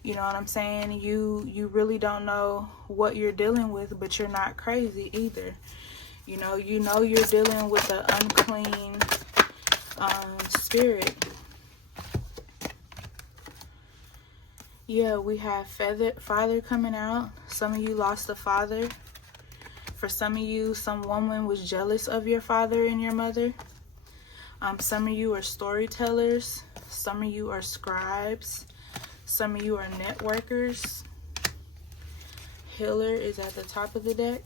You know what I'm saying? You really don't know what you're dealing with, but you're not crazy either. You know you're dealing with an unclean spirit. Yeah, we have father coming out. Some of you lost a father. For some of you, some woman was jealous of your father and your mother. Some of you are storytellers. Some of you are scribes. Some of you are networkers. Healer is at the top of the deck.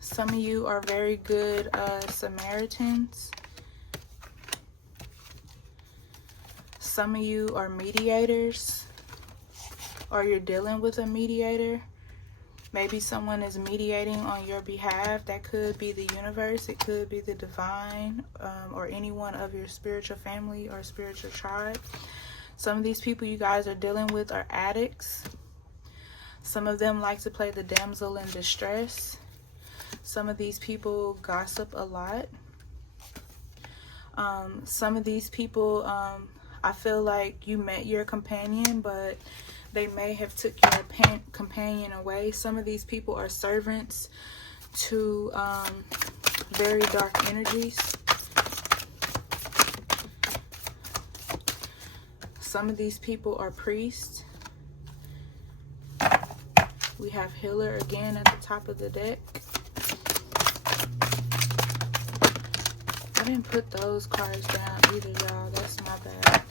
Some of you are very good Samaritans. Some of you are mediators, or you're dealing with a mediator. Maybe someone is mediating on your behalf. That could be the universe. It could be the divine, or anyone of your spiritual family or spiritual tribe. Some of these people you guys are dealing with are addicts. Some of them like to play the damsel in distress. Some of these people gossip a lot. Some of these people, I feel like you met your companion, but they may have took your companion away. Some of these people are servants to very dark energies. Some of these people are priests. We have healer again at the top of the deck. I didn't put those cards down either, y'all. That's my bad.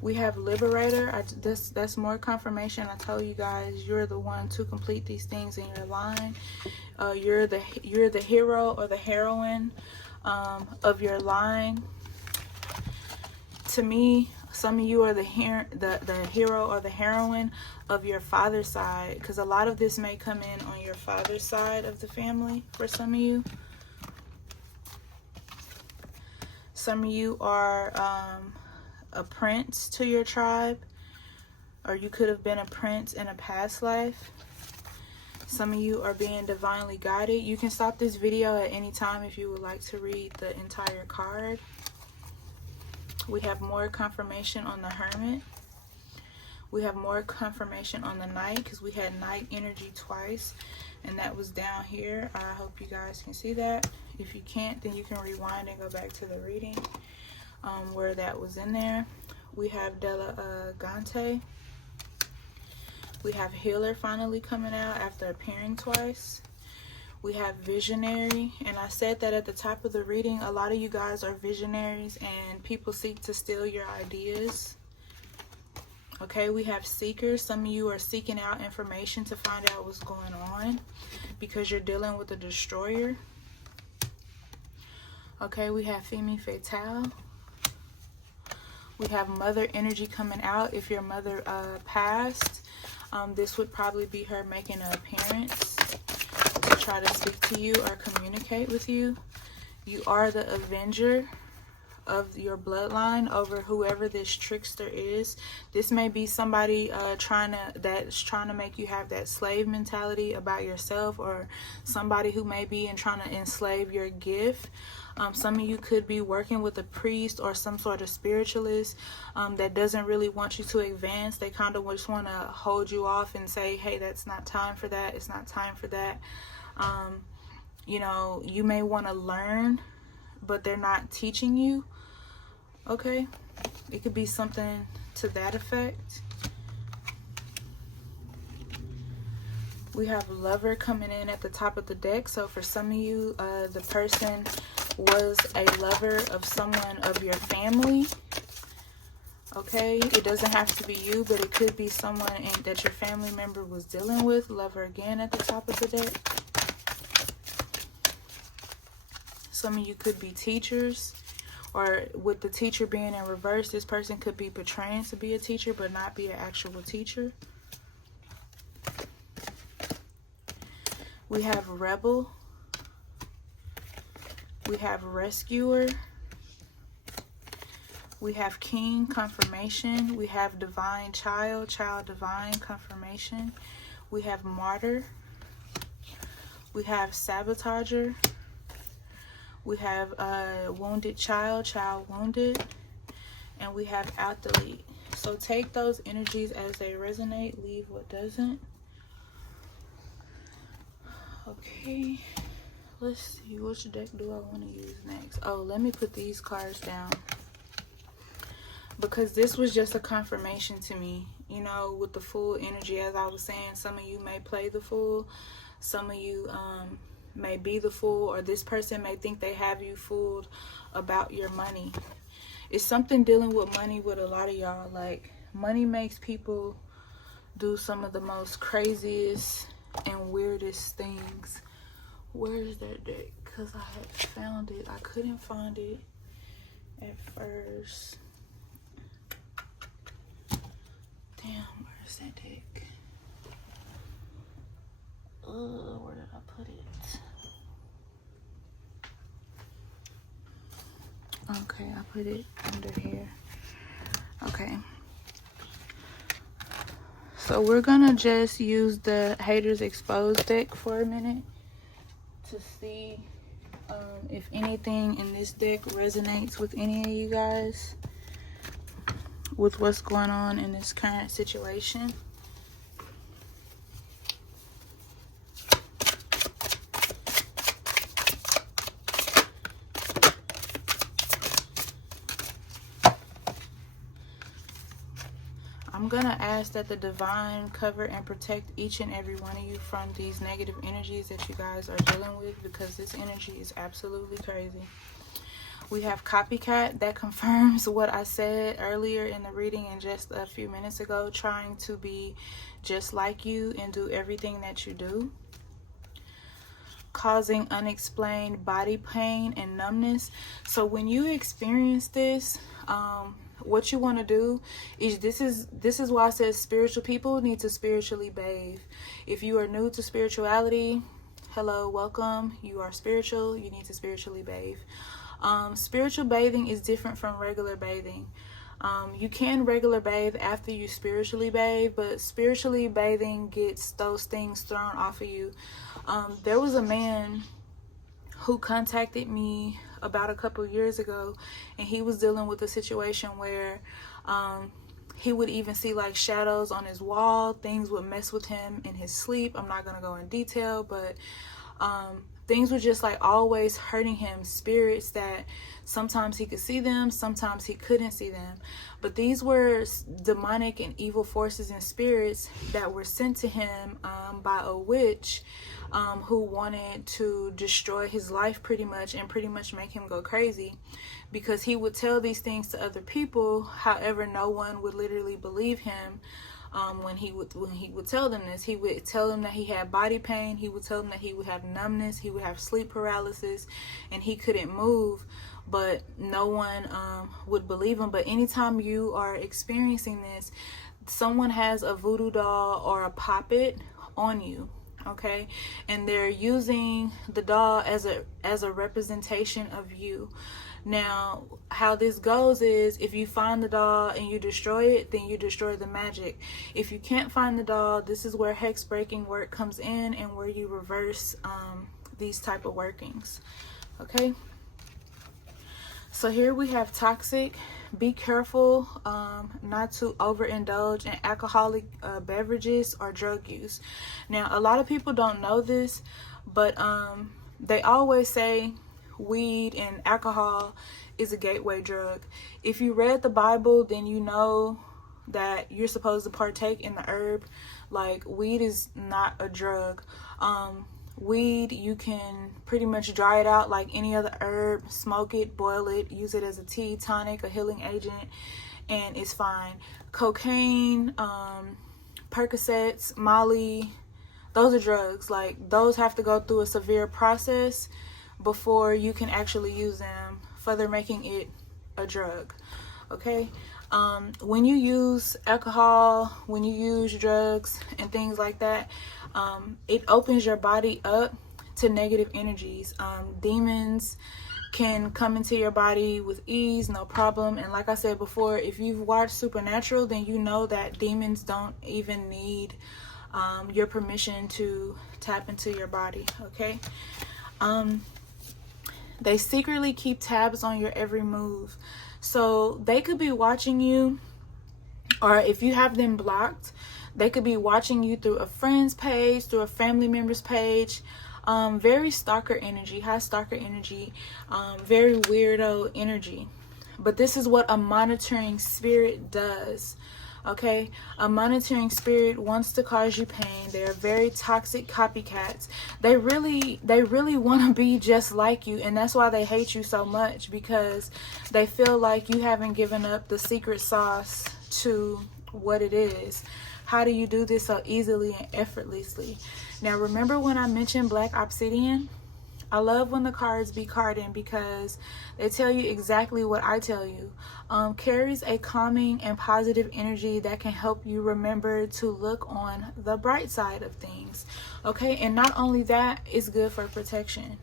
We have liberator. That's more confirmation. I told you guys you're the one to complete these things in your line. You're the hero or the heroine of your line. To me, some of you are the hero or the heroine of your father's side, because a lot of this may come in on your father's side of the family for some of you. Some of you are a prince to your tribe, or you could have been a prince in a past life. Some of you are being divinely guided. You can stop this video at any time if you would like to read the entire card. We have more confirmation on the hermit. We have more confirmation on the knight, because we had knight energy twice, and that was down here. I hope you guys can see that. If you can't, then you can rewind and go back to the reading where that was in there. We have Delegante. We have healer finally coming out after appearing twice. We have visionary, and I said that at the top of the reading. A lot of you guys are visionaries, and people seek to steal your ideas. Okay, we have seekers. Some of you are seeking out information to find out what's going on because you're dealing with a destroyer. Okay, we have femme fatale. We have mother energy coming out. If your mother passed, this would probably be her making an appearance to try to speak to you or communicate with you. You are the avenger of your bloodline over whoever this trickster is. This may be somebody that's trying to make you have that slave mentality about yourself, or somebody who may be trying to enslave your gift. Some of you could be working with a priest or some sort of spiritualist that doesn't really want you to advance. They kind of just want to hold you off and say, hey, that's not time for that. It's not time for that. You know, you may want to learn, but they're not teaching you. Okay, it could be something to that effect. We have Lover coming in at the top of the deck. So for some of you, the person was a lover of someone of your family. Okay, it doesn't have to be you, but it could be someone that your family member was dealing with. Lover again at the top of the deck. Some of you could be teachers, or with the teacher being in reverse, this person could be portraying to be a teacher but not be an actual teacher. We have Rebel. We have Rescuer. We have King, Confirmation. We have Divine Child, Child Divine, Confirmation. We have Martyr. We have Sabotager. We have Wounded Child, Child Wounded. And we have Athlete. So take those energies as they resonate. Leave what doesn't. Okay. Let's see. Which deck do I want to use next? Oh, let me put these cards down. Because this was just a confirmation to me. You know, with the Fool energy, as I was saying, some of you may play the Fool. Some of you may be the Fool, or this person may think they have you fooled about your money. It's something dealing with money with a lot of y'all. Like, money makes people do some of the most craziest and weirdest things. Where is that deck? Because I had found it. I couldn't find it at first. Damn, where is that deck? Where did I put it? Okay, I put it under here. Okay. So we're gonna just use the Haters Exposed deck for a minute to see if anything in this deck resonates with any of you guys, with what's going on in this current situation. I'm gonna ask that the divine cover and protect each and every one of you from these negative energies that you guys are dealing with, because this energy is absolutely crazy. We have Copycat. That confirms what I said earlier in the reading and just a few minutes ago, trying to be just like you and do everything that you do. Causing unexplained body pain and numbness. So when you experience this, what you want to do is, this is why I said spiritual people need to spiritually bathe. If you are new to spirituality, hello, welcome. You are spiritual. You need to spiritually bathe. Spiritual bathing is different from regular bathing. You can regular bathe after you spiritually bathe, but spiritually bathing gets those things thrown off of you. There was a man who contacted me about a couple years ago, and he was dealing with a situation where he would even see like shadows on his wall. Things would mess with him in his sleep. I'm not going to go in detail, but things were just like always hurting him. Spirits that sometimes he could see them, sometimes he couldn't see them. But these were demonic and evil forces and spirits that were sent to him by a witch who wanted to destroy his life pretty much, and pretty much make him go crazy, because he would tell these things to other people. However, no one would literally believe him. When he would tell them this, he would tell them that he had body pain. He would tell them that he would have numbness. He would have sleep paralysis, and he couldn't move. But no one would believe him. But anytime you are experiencing this, someone has a voodoo doll or a puppet on you, okay, and they're using the doll as a representation of you. Now, how this goes is, if you find the doll and you destroy it, then you destroy the magic. If you can't find the doll, this is where hex breaking work comes in, and where you reverse these type of workings. Okay, so here we have Toxic. Be careful not to overindulge in alcoholic beverages or drug use. Now, a lot of people don't know this, but they always say weed and alcohol is a gateway drug. If you read the Bible, then you know that you're supposed to partake in the herb. Like, weed is not a drug. Weed, you can pretty much dry it out like any other herb, smoke it, boil it, use it as a tea, tonic, a healing agent, and it's fine. Cocaine, Percocets, Molly, those are drugs. Like, those have to go through a severe process before you can actually use them, further making it a drug. Okay? When you use alcohol, when you use drugs and things like that, it opens your body up to negative energies. Demons can come into your body with ease, no problem. And like I said before, if you've watched Supernatural, then you know that demons don't even need your permission to tap into your body. Okay? They secretly keep tabs on your every move. So they could be watching you, or if you have them blocked, they could be watching you through a friend's page, through a family member's page. Very stalker energy, high stalker energy, very weirdo energy. But this is what a monitoring spirit does. Okay, a monitoring spirit wants to cause you pain. They're very toxic copycats. They really want to be just like you, and that's why they hate you so much, because they feel like you haven't given up the secret sauce to what it is. How do you do this so easily and effortlessly? Now, remember when I mentioned black obsidian? I love when the cards be carding, because they tell you exactly what I tell you. Carries a calming and positive energy that can help you remember to look on the bright side of things. Okay, and not only that, it's good for protection.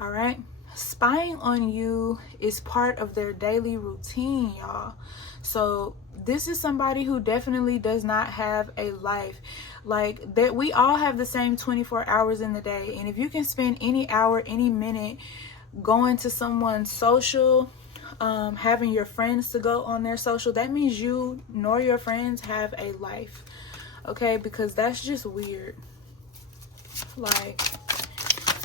All right, spying on you is part of their daily routine, y'all. So this is somebody who definitely does not have a life. Like, that we all have the same 24 hours in the day, and if you can spend any hour, any minute going to someone's social, having your friends to go on their social, that means you nor your friends have a life. Okay, because that's just weird. Like,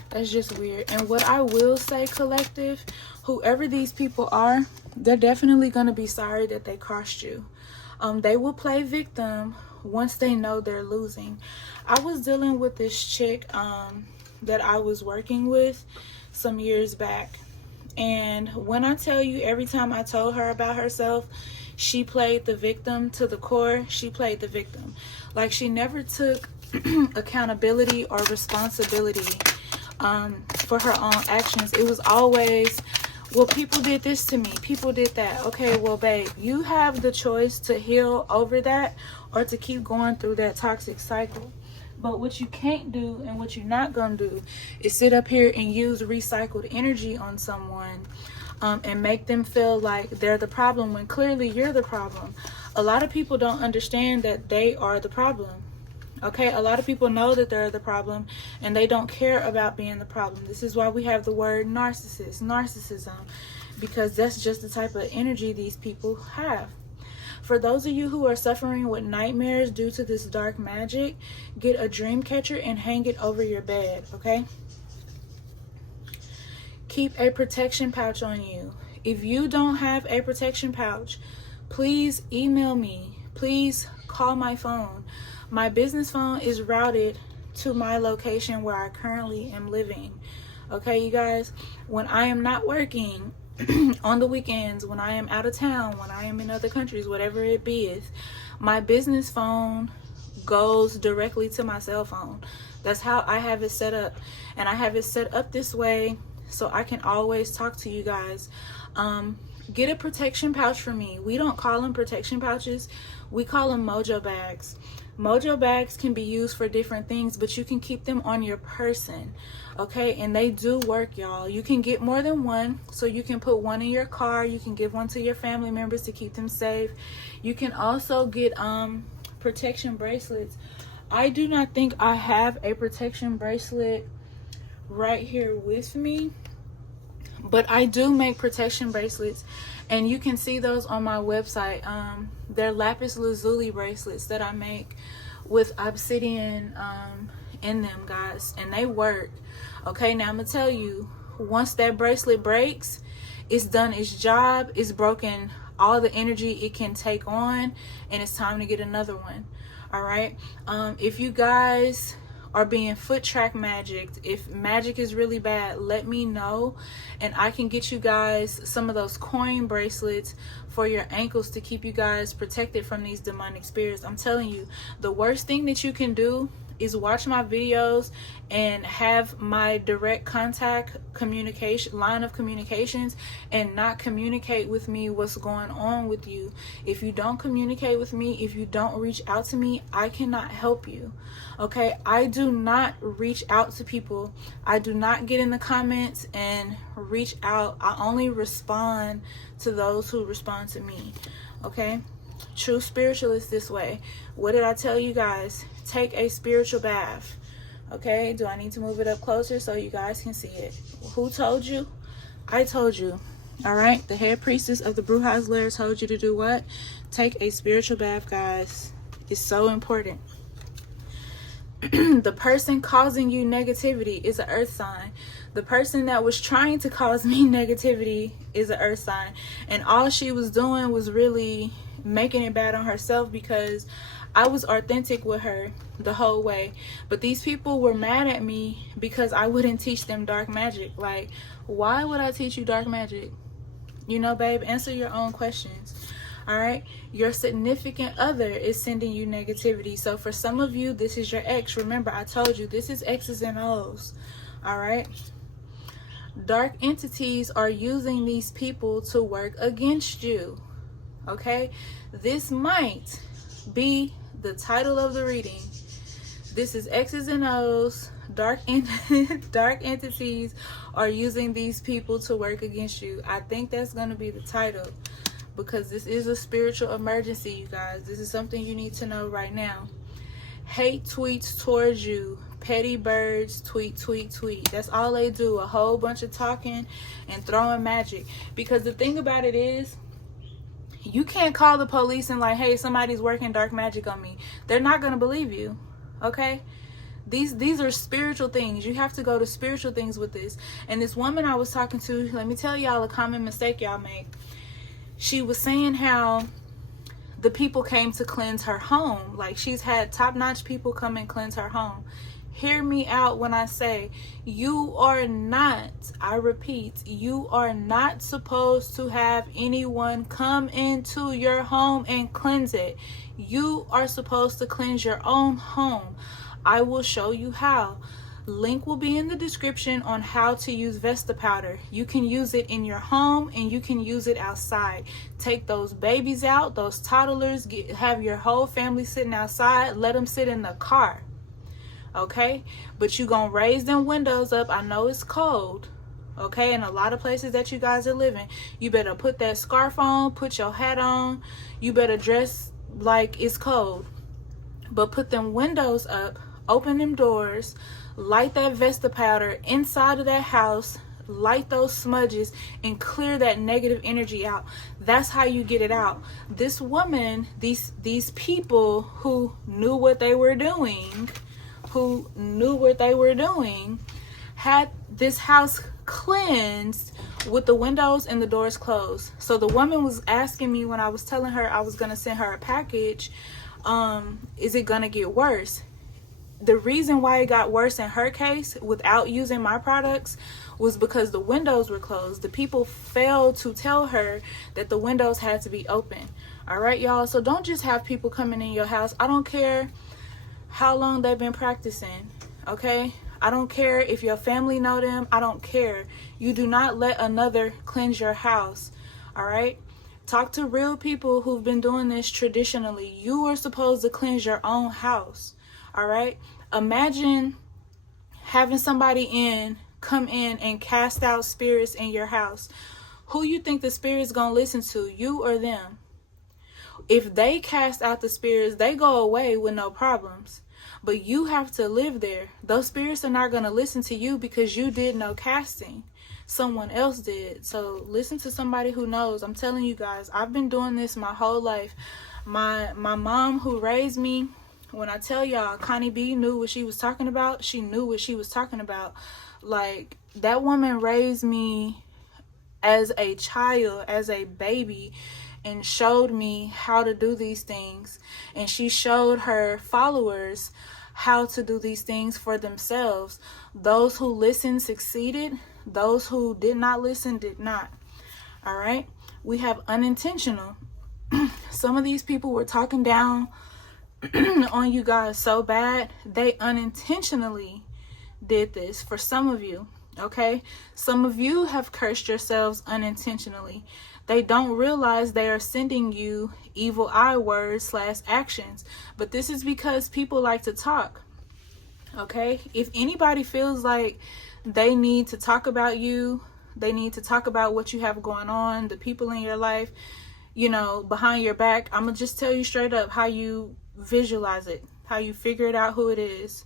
that's just weird. And what I will say, collective, whoever these people are, they're definitely going to be sorry that they crossed you. They will play victim once they know they're losing. I was dealing with this chick that I was working with some years back, and when I tell you, every time I told her about herself, she played the victim to the core. She played the victim. Like, she never took accountability or responsibility for her own actions. It was always, well, people did this to me, people did that. Okay, well, babe, you have the choice to heal over that or to keep going through that toxic cycle. But what you can't do, and what you're not gonna do, is sit up here and use recycled energy on someone and make them feel like they're the problem when clearly you're the problem. A lot of people don't understand that they are the problem. Okay, a lot of people know that they're the problem, and they don't care about being the problem. This is why we have the word narcissism, because that's just the type of energy these people have. For those of you who are suffering with nightmares due to this dark magic, get a dream catcher and hang it over your bed, okay? Keep a protection pouch on you. If you don't have a protection pouch, please email me. Please call my phone. My business phone is routed to my location where I currently am living. Okay, you guys? When I am not working, on the weekends, when I am out of town, when I am in other countries, whatever it be, my business phone goes directly to my cell phone. That's how I have it set up. And I have it set up this way so I can always talk to you guys. Get a protection pouch for me. We don't call them protection pouches. We call them mojo bags. Mojo bags can be used for different things, but you can keep them on your person. Okay, and they do work, y'all. You can get more than one, so you can put one in your car. You can give one to your family members to keep them safe. You can also get protection bracelets. I do not think I have a protection bracelet right here with me, but I do make protection bracelets, and you can see those on my website. They're lapis lazuli bracelets that I make with obsidian in them, guys, and they work. Okay, now I'm gonna tell you, once that bracelet breaks, It's done its job. It's broken all the energy it can take on, and it's time to get another one. All right. If you guys are being foot track magicked, if magic is really bad, let me know, and I can get you guys some of those coin bracelets for your ankles to keep you guys protected from these demonic spirits. I'm telling you, the worst thing that you can do is watch my videos and have my direct contact communication line of communications and not communicate with me what's going on with you. If you don't communicate with me, if you don't reach out to me, I cannot help you. Okay, I do not reach out to people. I do not get in the comments and reach out. I only respond to those who respond to me. Okay, true spiritualist this way. What did I tell you guys? Take a spiritual bath. Okay, do I need to move it up closer so you guys can see it? Who told you? I told you. All right, the head priestess of the Brujas Lair told you to do what? Take a spiritual bath, guys. It's so important. The person causing you negativity is an earth sign. The person that was trying to cause me negativity is an earth sign, and all she was doing was really making it bad on herself, because I was authentic with her the whole way. But these people were mad at me because I wouldn't teach them dark magic. Like, why would I teach you dark magic? You know, babe, answer your own questions. All right, your significant other is sending you negativity. So for some of you, this is your ex. Remember, I told you this is X's and O's. All right, dark entities are using these people to work against you. Okay, this might be the title of the reading. This is X's and O's. Dark entities are using these people to work against you. I think that's going to be the title, because this is a spiritual emergency, you guys. This is something you need to know right now. Hate tweets towards you. Petty birds tweet. That's all they do. A whole bunch of talking and throwing magic. Because the thing about it is, you can't call the police and like, hey, somebody's working dark magic on me. They're not going to believe you. Okay? These are spiritual things. You have to go to spiritual things with this. And this woman I was talking to, let me tell y'all a common mistake y'all make. She was saying how the people came to cleanse her home. Like, she's had top-notch people come and cleanse her home. Hear me out when I say, you are not, I repeat, you are not supposed to have anyone come into your home and cleanse it. You are supposed to cleanse your own home. I will show you how. Link will be in the description on how to use Vesta powder. You can use it in your home and you can use it outside. Take those babies out, those toddlers, have your whole family sitting outside. Let them sit in the car. Okay, but you gonna raise them windows up. I know it's cold, okay, in a lot of places that you guys are living. You better put that scarf on, put your hat on, you better dress like it's cold, but put them windows up, open them doors, light that Vesta powder inside of that house, light those smudges and clear that negative energy out. That's how you get it out. This woman, these people who knew what they were doing, had this house cleansed with the windows and the doors closed. So the woman was asking me when I was telling her I was going to send her a package, is it going to get worse? The reason why it got worse in her case without using my products was because the windows were closed. The people failed to tell her that the windows had to be open. All right, y'all. So don't just have people coming in your house. I don't care how long they've been practicing, okay? I don't care if your family know them. I don't care. You do not let another cleanse your house, all right? Talk to real people who've been doing this traditionally. You are supposed to cleanse your own house, all right? Imagine having somebody come in and cast out spirits in your house. Who you think the spirit's gonna listen to, you or them? If they cast out the spirits, they go away with no problems. But you have to live there. Those spirits are not going to listen to you because you did no casting. Someone else did. So listen to somebody who knows. I'm telling you guys, I've been doing this my whole life. My mom who raised me, when I tell y'all, Connie B knew what she was talking about. She knew what she was talking about. Like, that woman raised me as a child, as a baby, and showed me how to do these things. And she showed her followers how to do these things for themselves. Those who listened succeeded. Those who did not listen did not. All right. We have unintentional. Some of these people were talking down on you guys so bad, they unintentionally did this for some of you. Okay, some of you have cursed yourselves unintentionally. They don't realize they are sending you evil eye words / actions, but this is because people like to talk. Okay, if anybody feels like they need to talk about you, they need to talk about what you have going on, the people in your life, you know, behind your back, I'm gonna just tell you straight up how you visualize it, how you figure it out who it is.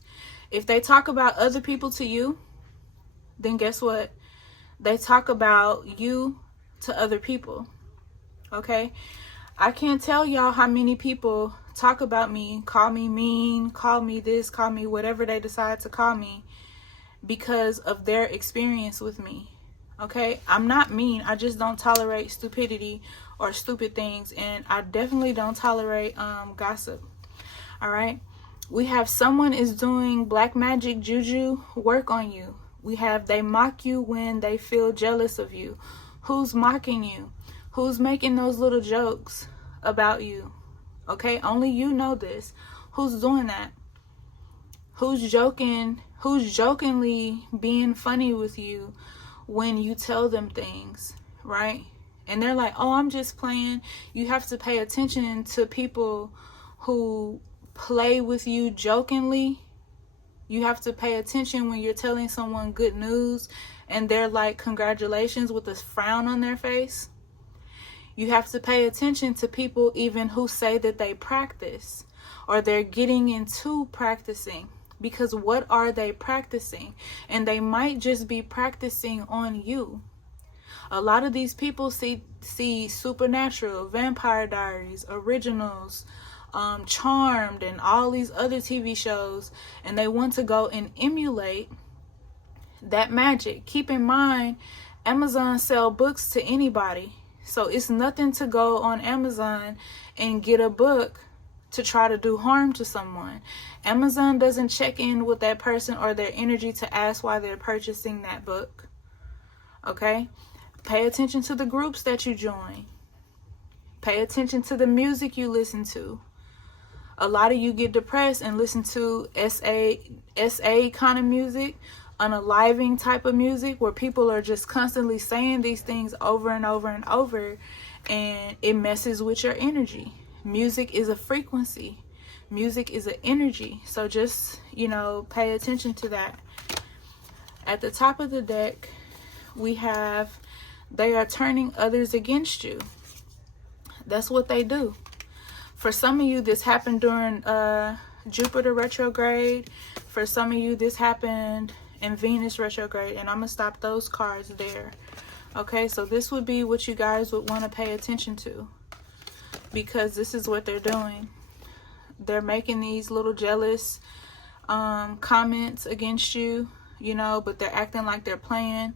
If they talk about other people to you, then guess what? They talk about you to other people. Okay? I can't tell y'all how many people talk about me, call me mean, call me this, call me whatever they decide to call me because of their experience with me. Okay? I'm not mean. I just don't tolerate stupidity or stupid things, and I definitely don't tolerate gossip. All right? We have someone is doing black magic juju work on you. We have they mock you when they feel jealous of you. Who's mocking you? Who's making those little jokes about you? Okay, only you know this. Who's doing that? Who's joking? Who's jokingly being funny with you when you tell them things, right? And they're like, oh, I'm just playing. You have to pay attention to people who play with you jokingly. You have to pay attention when you're telling someone good news and they're like, congratulations, with a frown on their face. You have to pay attention to people even who say that they practice or they're getting into practicing, because what are they practicing? And they might just be practicing on you. A lot of these people see Supernatural, Vampire Diaries, Originals, Charmed, and all these other TV shows, and they want to go and emulate that magic. Keep in mind, Amazon sell books to anybody, so it's nothing to go on Amazon and get a book to try to do harm to someone. Amazon doesn't check in with that person or their energy to ask why they're purchasing that book. Okay? Pay attention to the groups that you join. Pay attention to the music you listen to. A lot of you get depressed and listen to SA kind of music, unaliving type of music, where people are just constantly saying these things over and over and over, and it messes with your energy. Music is a frequency. Music is an energy. So just, you know, pay attention to that. At the top of the deck, we have, they are turning others against you. That's what they do. For some of you, this happened during Jupiter retrograde. For some of you, this happened in Venus retrograde. And I'm going to stop those cards there. Okay, so this would be what you guys would want to pay attention to, because this is what they're doing. They're making these little jealous comments against you, you know, but they're acting like they're playing.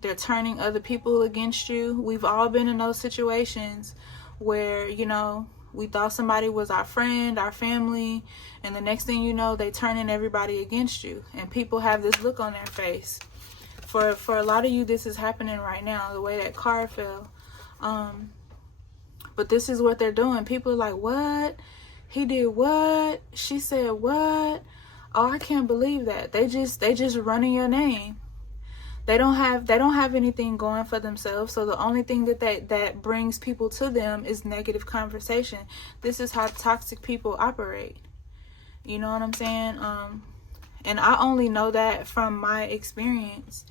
They're turning other people against you. We've all been in those situations where, you know, we thought somebody was our friend, our family, and the next thing you know, they turning everybody against you. And people have this look on their face. For a lot of you, this is happening right now, the way that card fell. But this is what they're doing. People are like, what? He did what? She said what? Oh, I can't believe that. They just running your name. They don't have anything going for themselves. So the only thing that brings people to them is negative conversation. This is how toxic people operate. You know what I'm saying? And I only know that from my experience,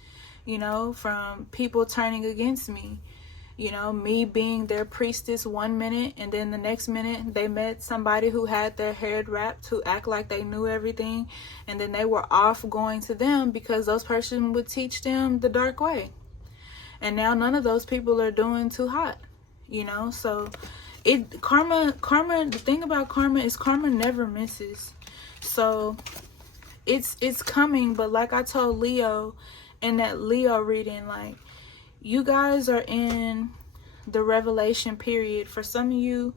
you know, from people turning against me. You know, me being their priestess 1 minute, and then the next minute they met somebody who had their hair wrapped, who act like they knew everything, and then they were off going to them because those person would teach them the dark way. And now none of those people are doing too hot, you know. So karma, the thing about karma is karma never misses. So it's coming, but like I told Leo in that Leo reading, like, You guys are in the revelation period. For some of you,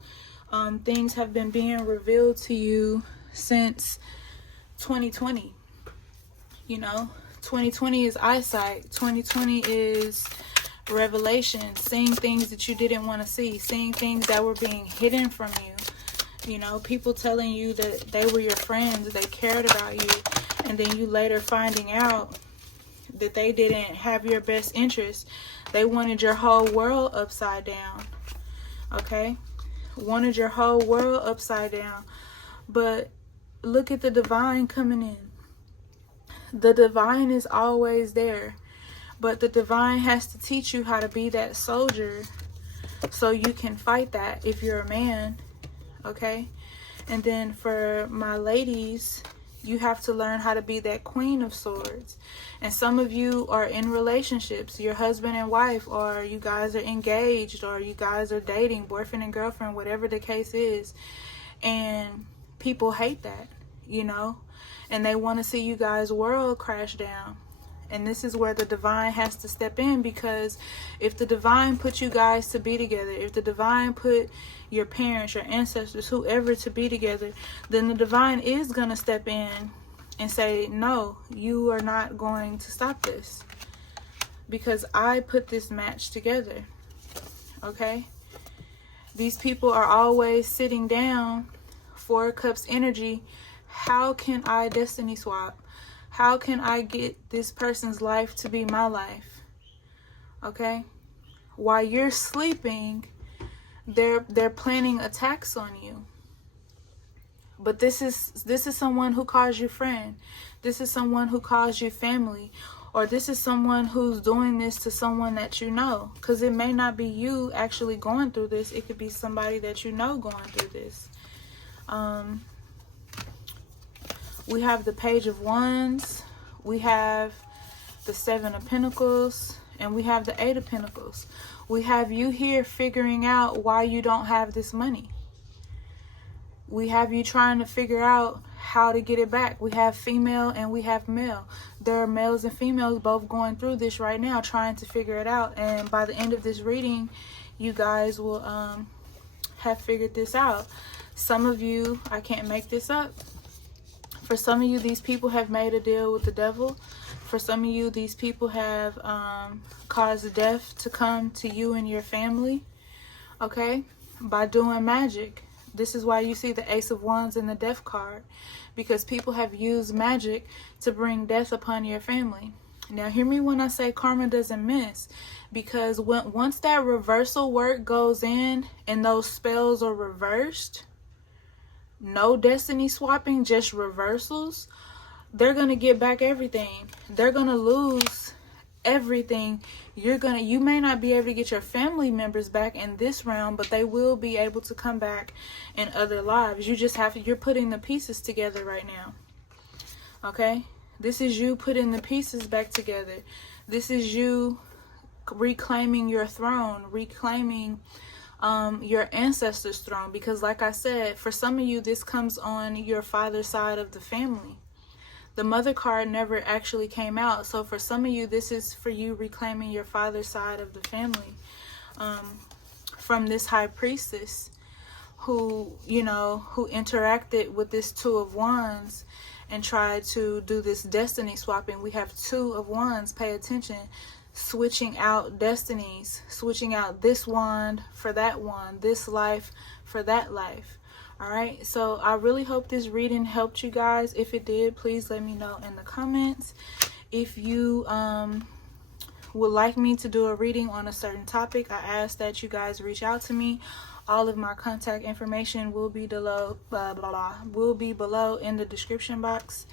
things have been being revealed to you since 2020. You know, 2020 is eyesight. 2020 is revelation, seeing things that you didn't want to see, seeing things that were being hidden from you. You know, people telling you that they were your friends, they cared about you, and then you later finding out that they didn't have your best interest. They wanted your whole world upside down. Okay? Wanted your whole world upside down. But look at the divine coming in. The divine is always there. But the divine has to teach you how to be that soldier so you can fight that if you're a man. Okay? And then for my ladies, you have to learn how to be that queen of swords. And some of you are in relationships, your husband and wife, or you guys are engaged, or you guys are dating, boyfriend and girlfriend, whatever the case is. And people hate that, you know, and they want to see you guys' world crash down. And this is where the divine has to step in, because if the divine put you guys to be together, if the divine put your parents, your ancestors, whoever to be together, then the divine is going to step in and say, no, you are not going to stop this, because I put this match together. Okay? These people are always sitting down, 4 cups energy. How can I destiny swap? How can I get this person's life to be my life? Okay? While you're sleeping, they're planning attacks on you. But this is someone who calls you friend. This is someone who calls you family. Or this is someone who's doing this to someone that you know. Because it may not be you actually going through this. It could be somebody that you know going through this. We have the Page of Wands, we have the 7 of Pentacles, and we have the 8 of Pentacles. We have you here figuring out why you don't have this money. We have you trying to figure out how to get it back. We have female and we have male. There are males and females both going through this right now, trying to figure it out. And by the end of this reading, you guys will have figured this out. Some of you, I can't make this up. For some of you, these people have made a deal with the devil. For some of you, these people have caused death to come to you and your family, okay, by doing magic. This is why you see the Ace of Wands and the Death card, because people have used magic to bring death upon your family. Now, hear me when I say karma doesn't miss, because once that reversal work goes in and those spells are reversed, no destiny swapping, just reversals, they're going to get back everything. They're going to lose everything. You may not be able to get your family members back in this round, but they will be able to come back in other lives. You're putting the pieces together right now. Okay? This is you putting the pieces back together. This is you reclaiming your throne, reclaiming your ancestors' throne, because like I said, for some of you, this comes on your father's side of the family. The Mother card never actually came out, so for some of you, this is for you reclaiming your father's side of the family from this High Priestess who interacted with this 2 of Wands and tried to do this destiny swapping. We have 2 of Wands, pay attention. Switching out destinies, switching out this wand for that wand, this life for that life. All right, so I really hope this reading helped you guys. If it did, please let me know in the comments. If you would like me to do a reading on a certain topic, I ask that you guys reach out to me. All of my contact information will be below, will be below in the description box.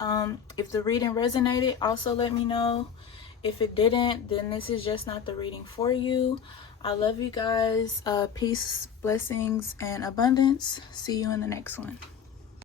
If the reading resonated, also let me know. If it didn't, then this is just not the reading for you. I love you guys. Peace, blessings, and abundance. See you in the next one.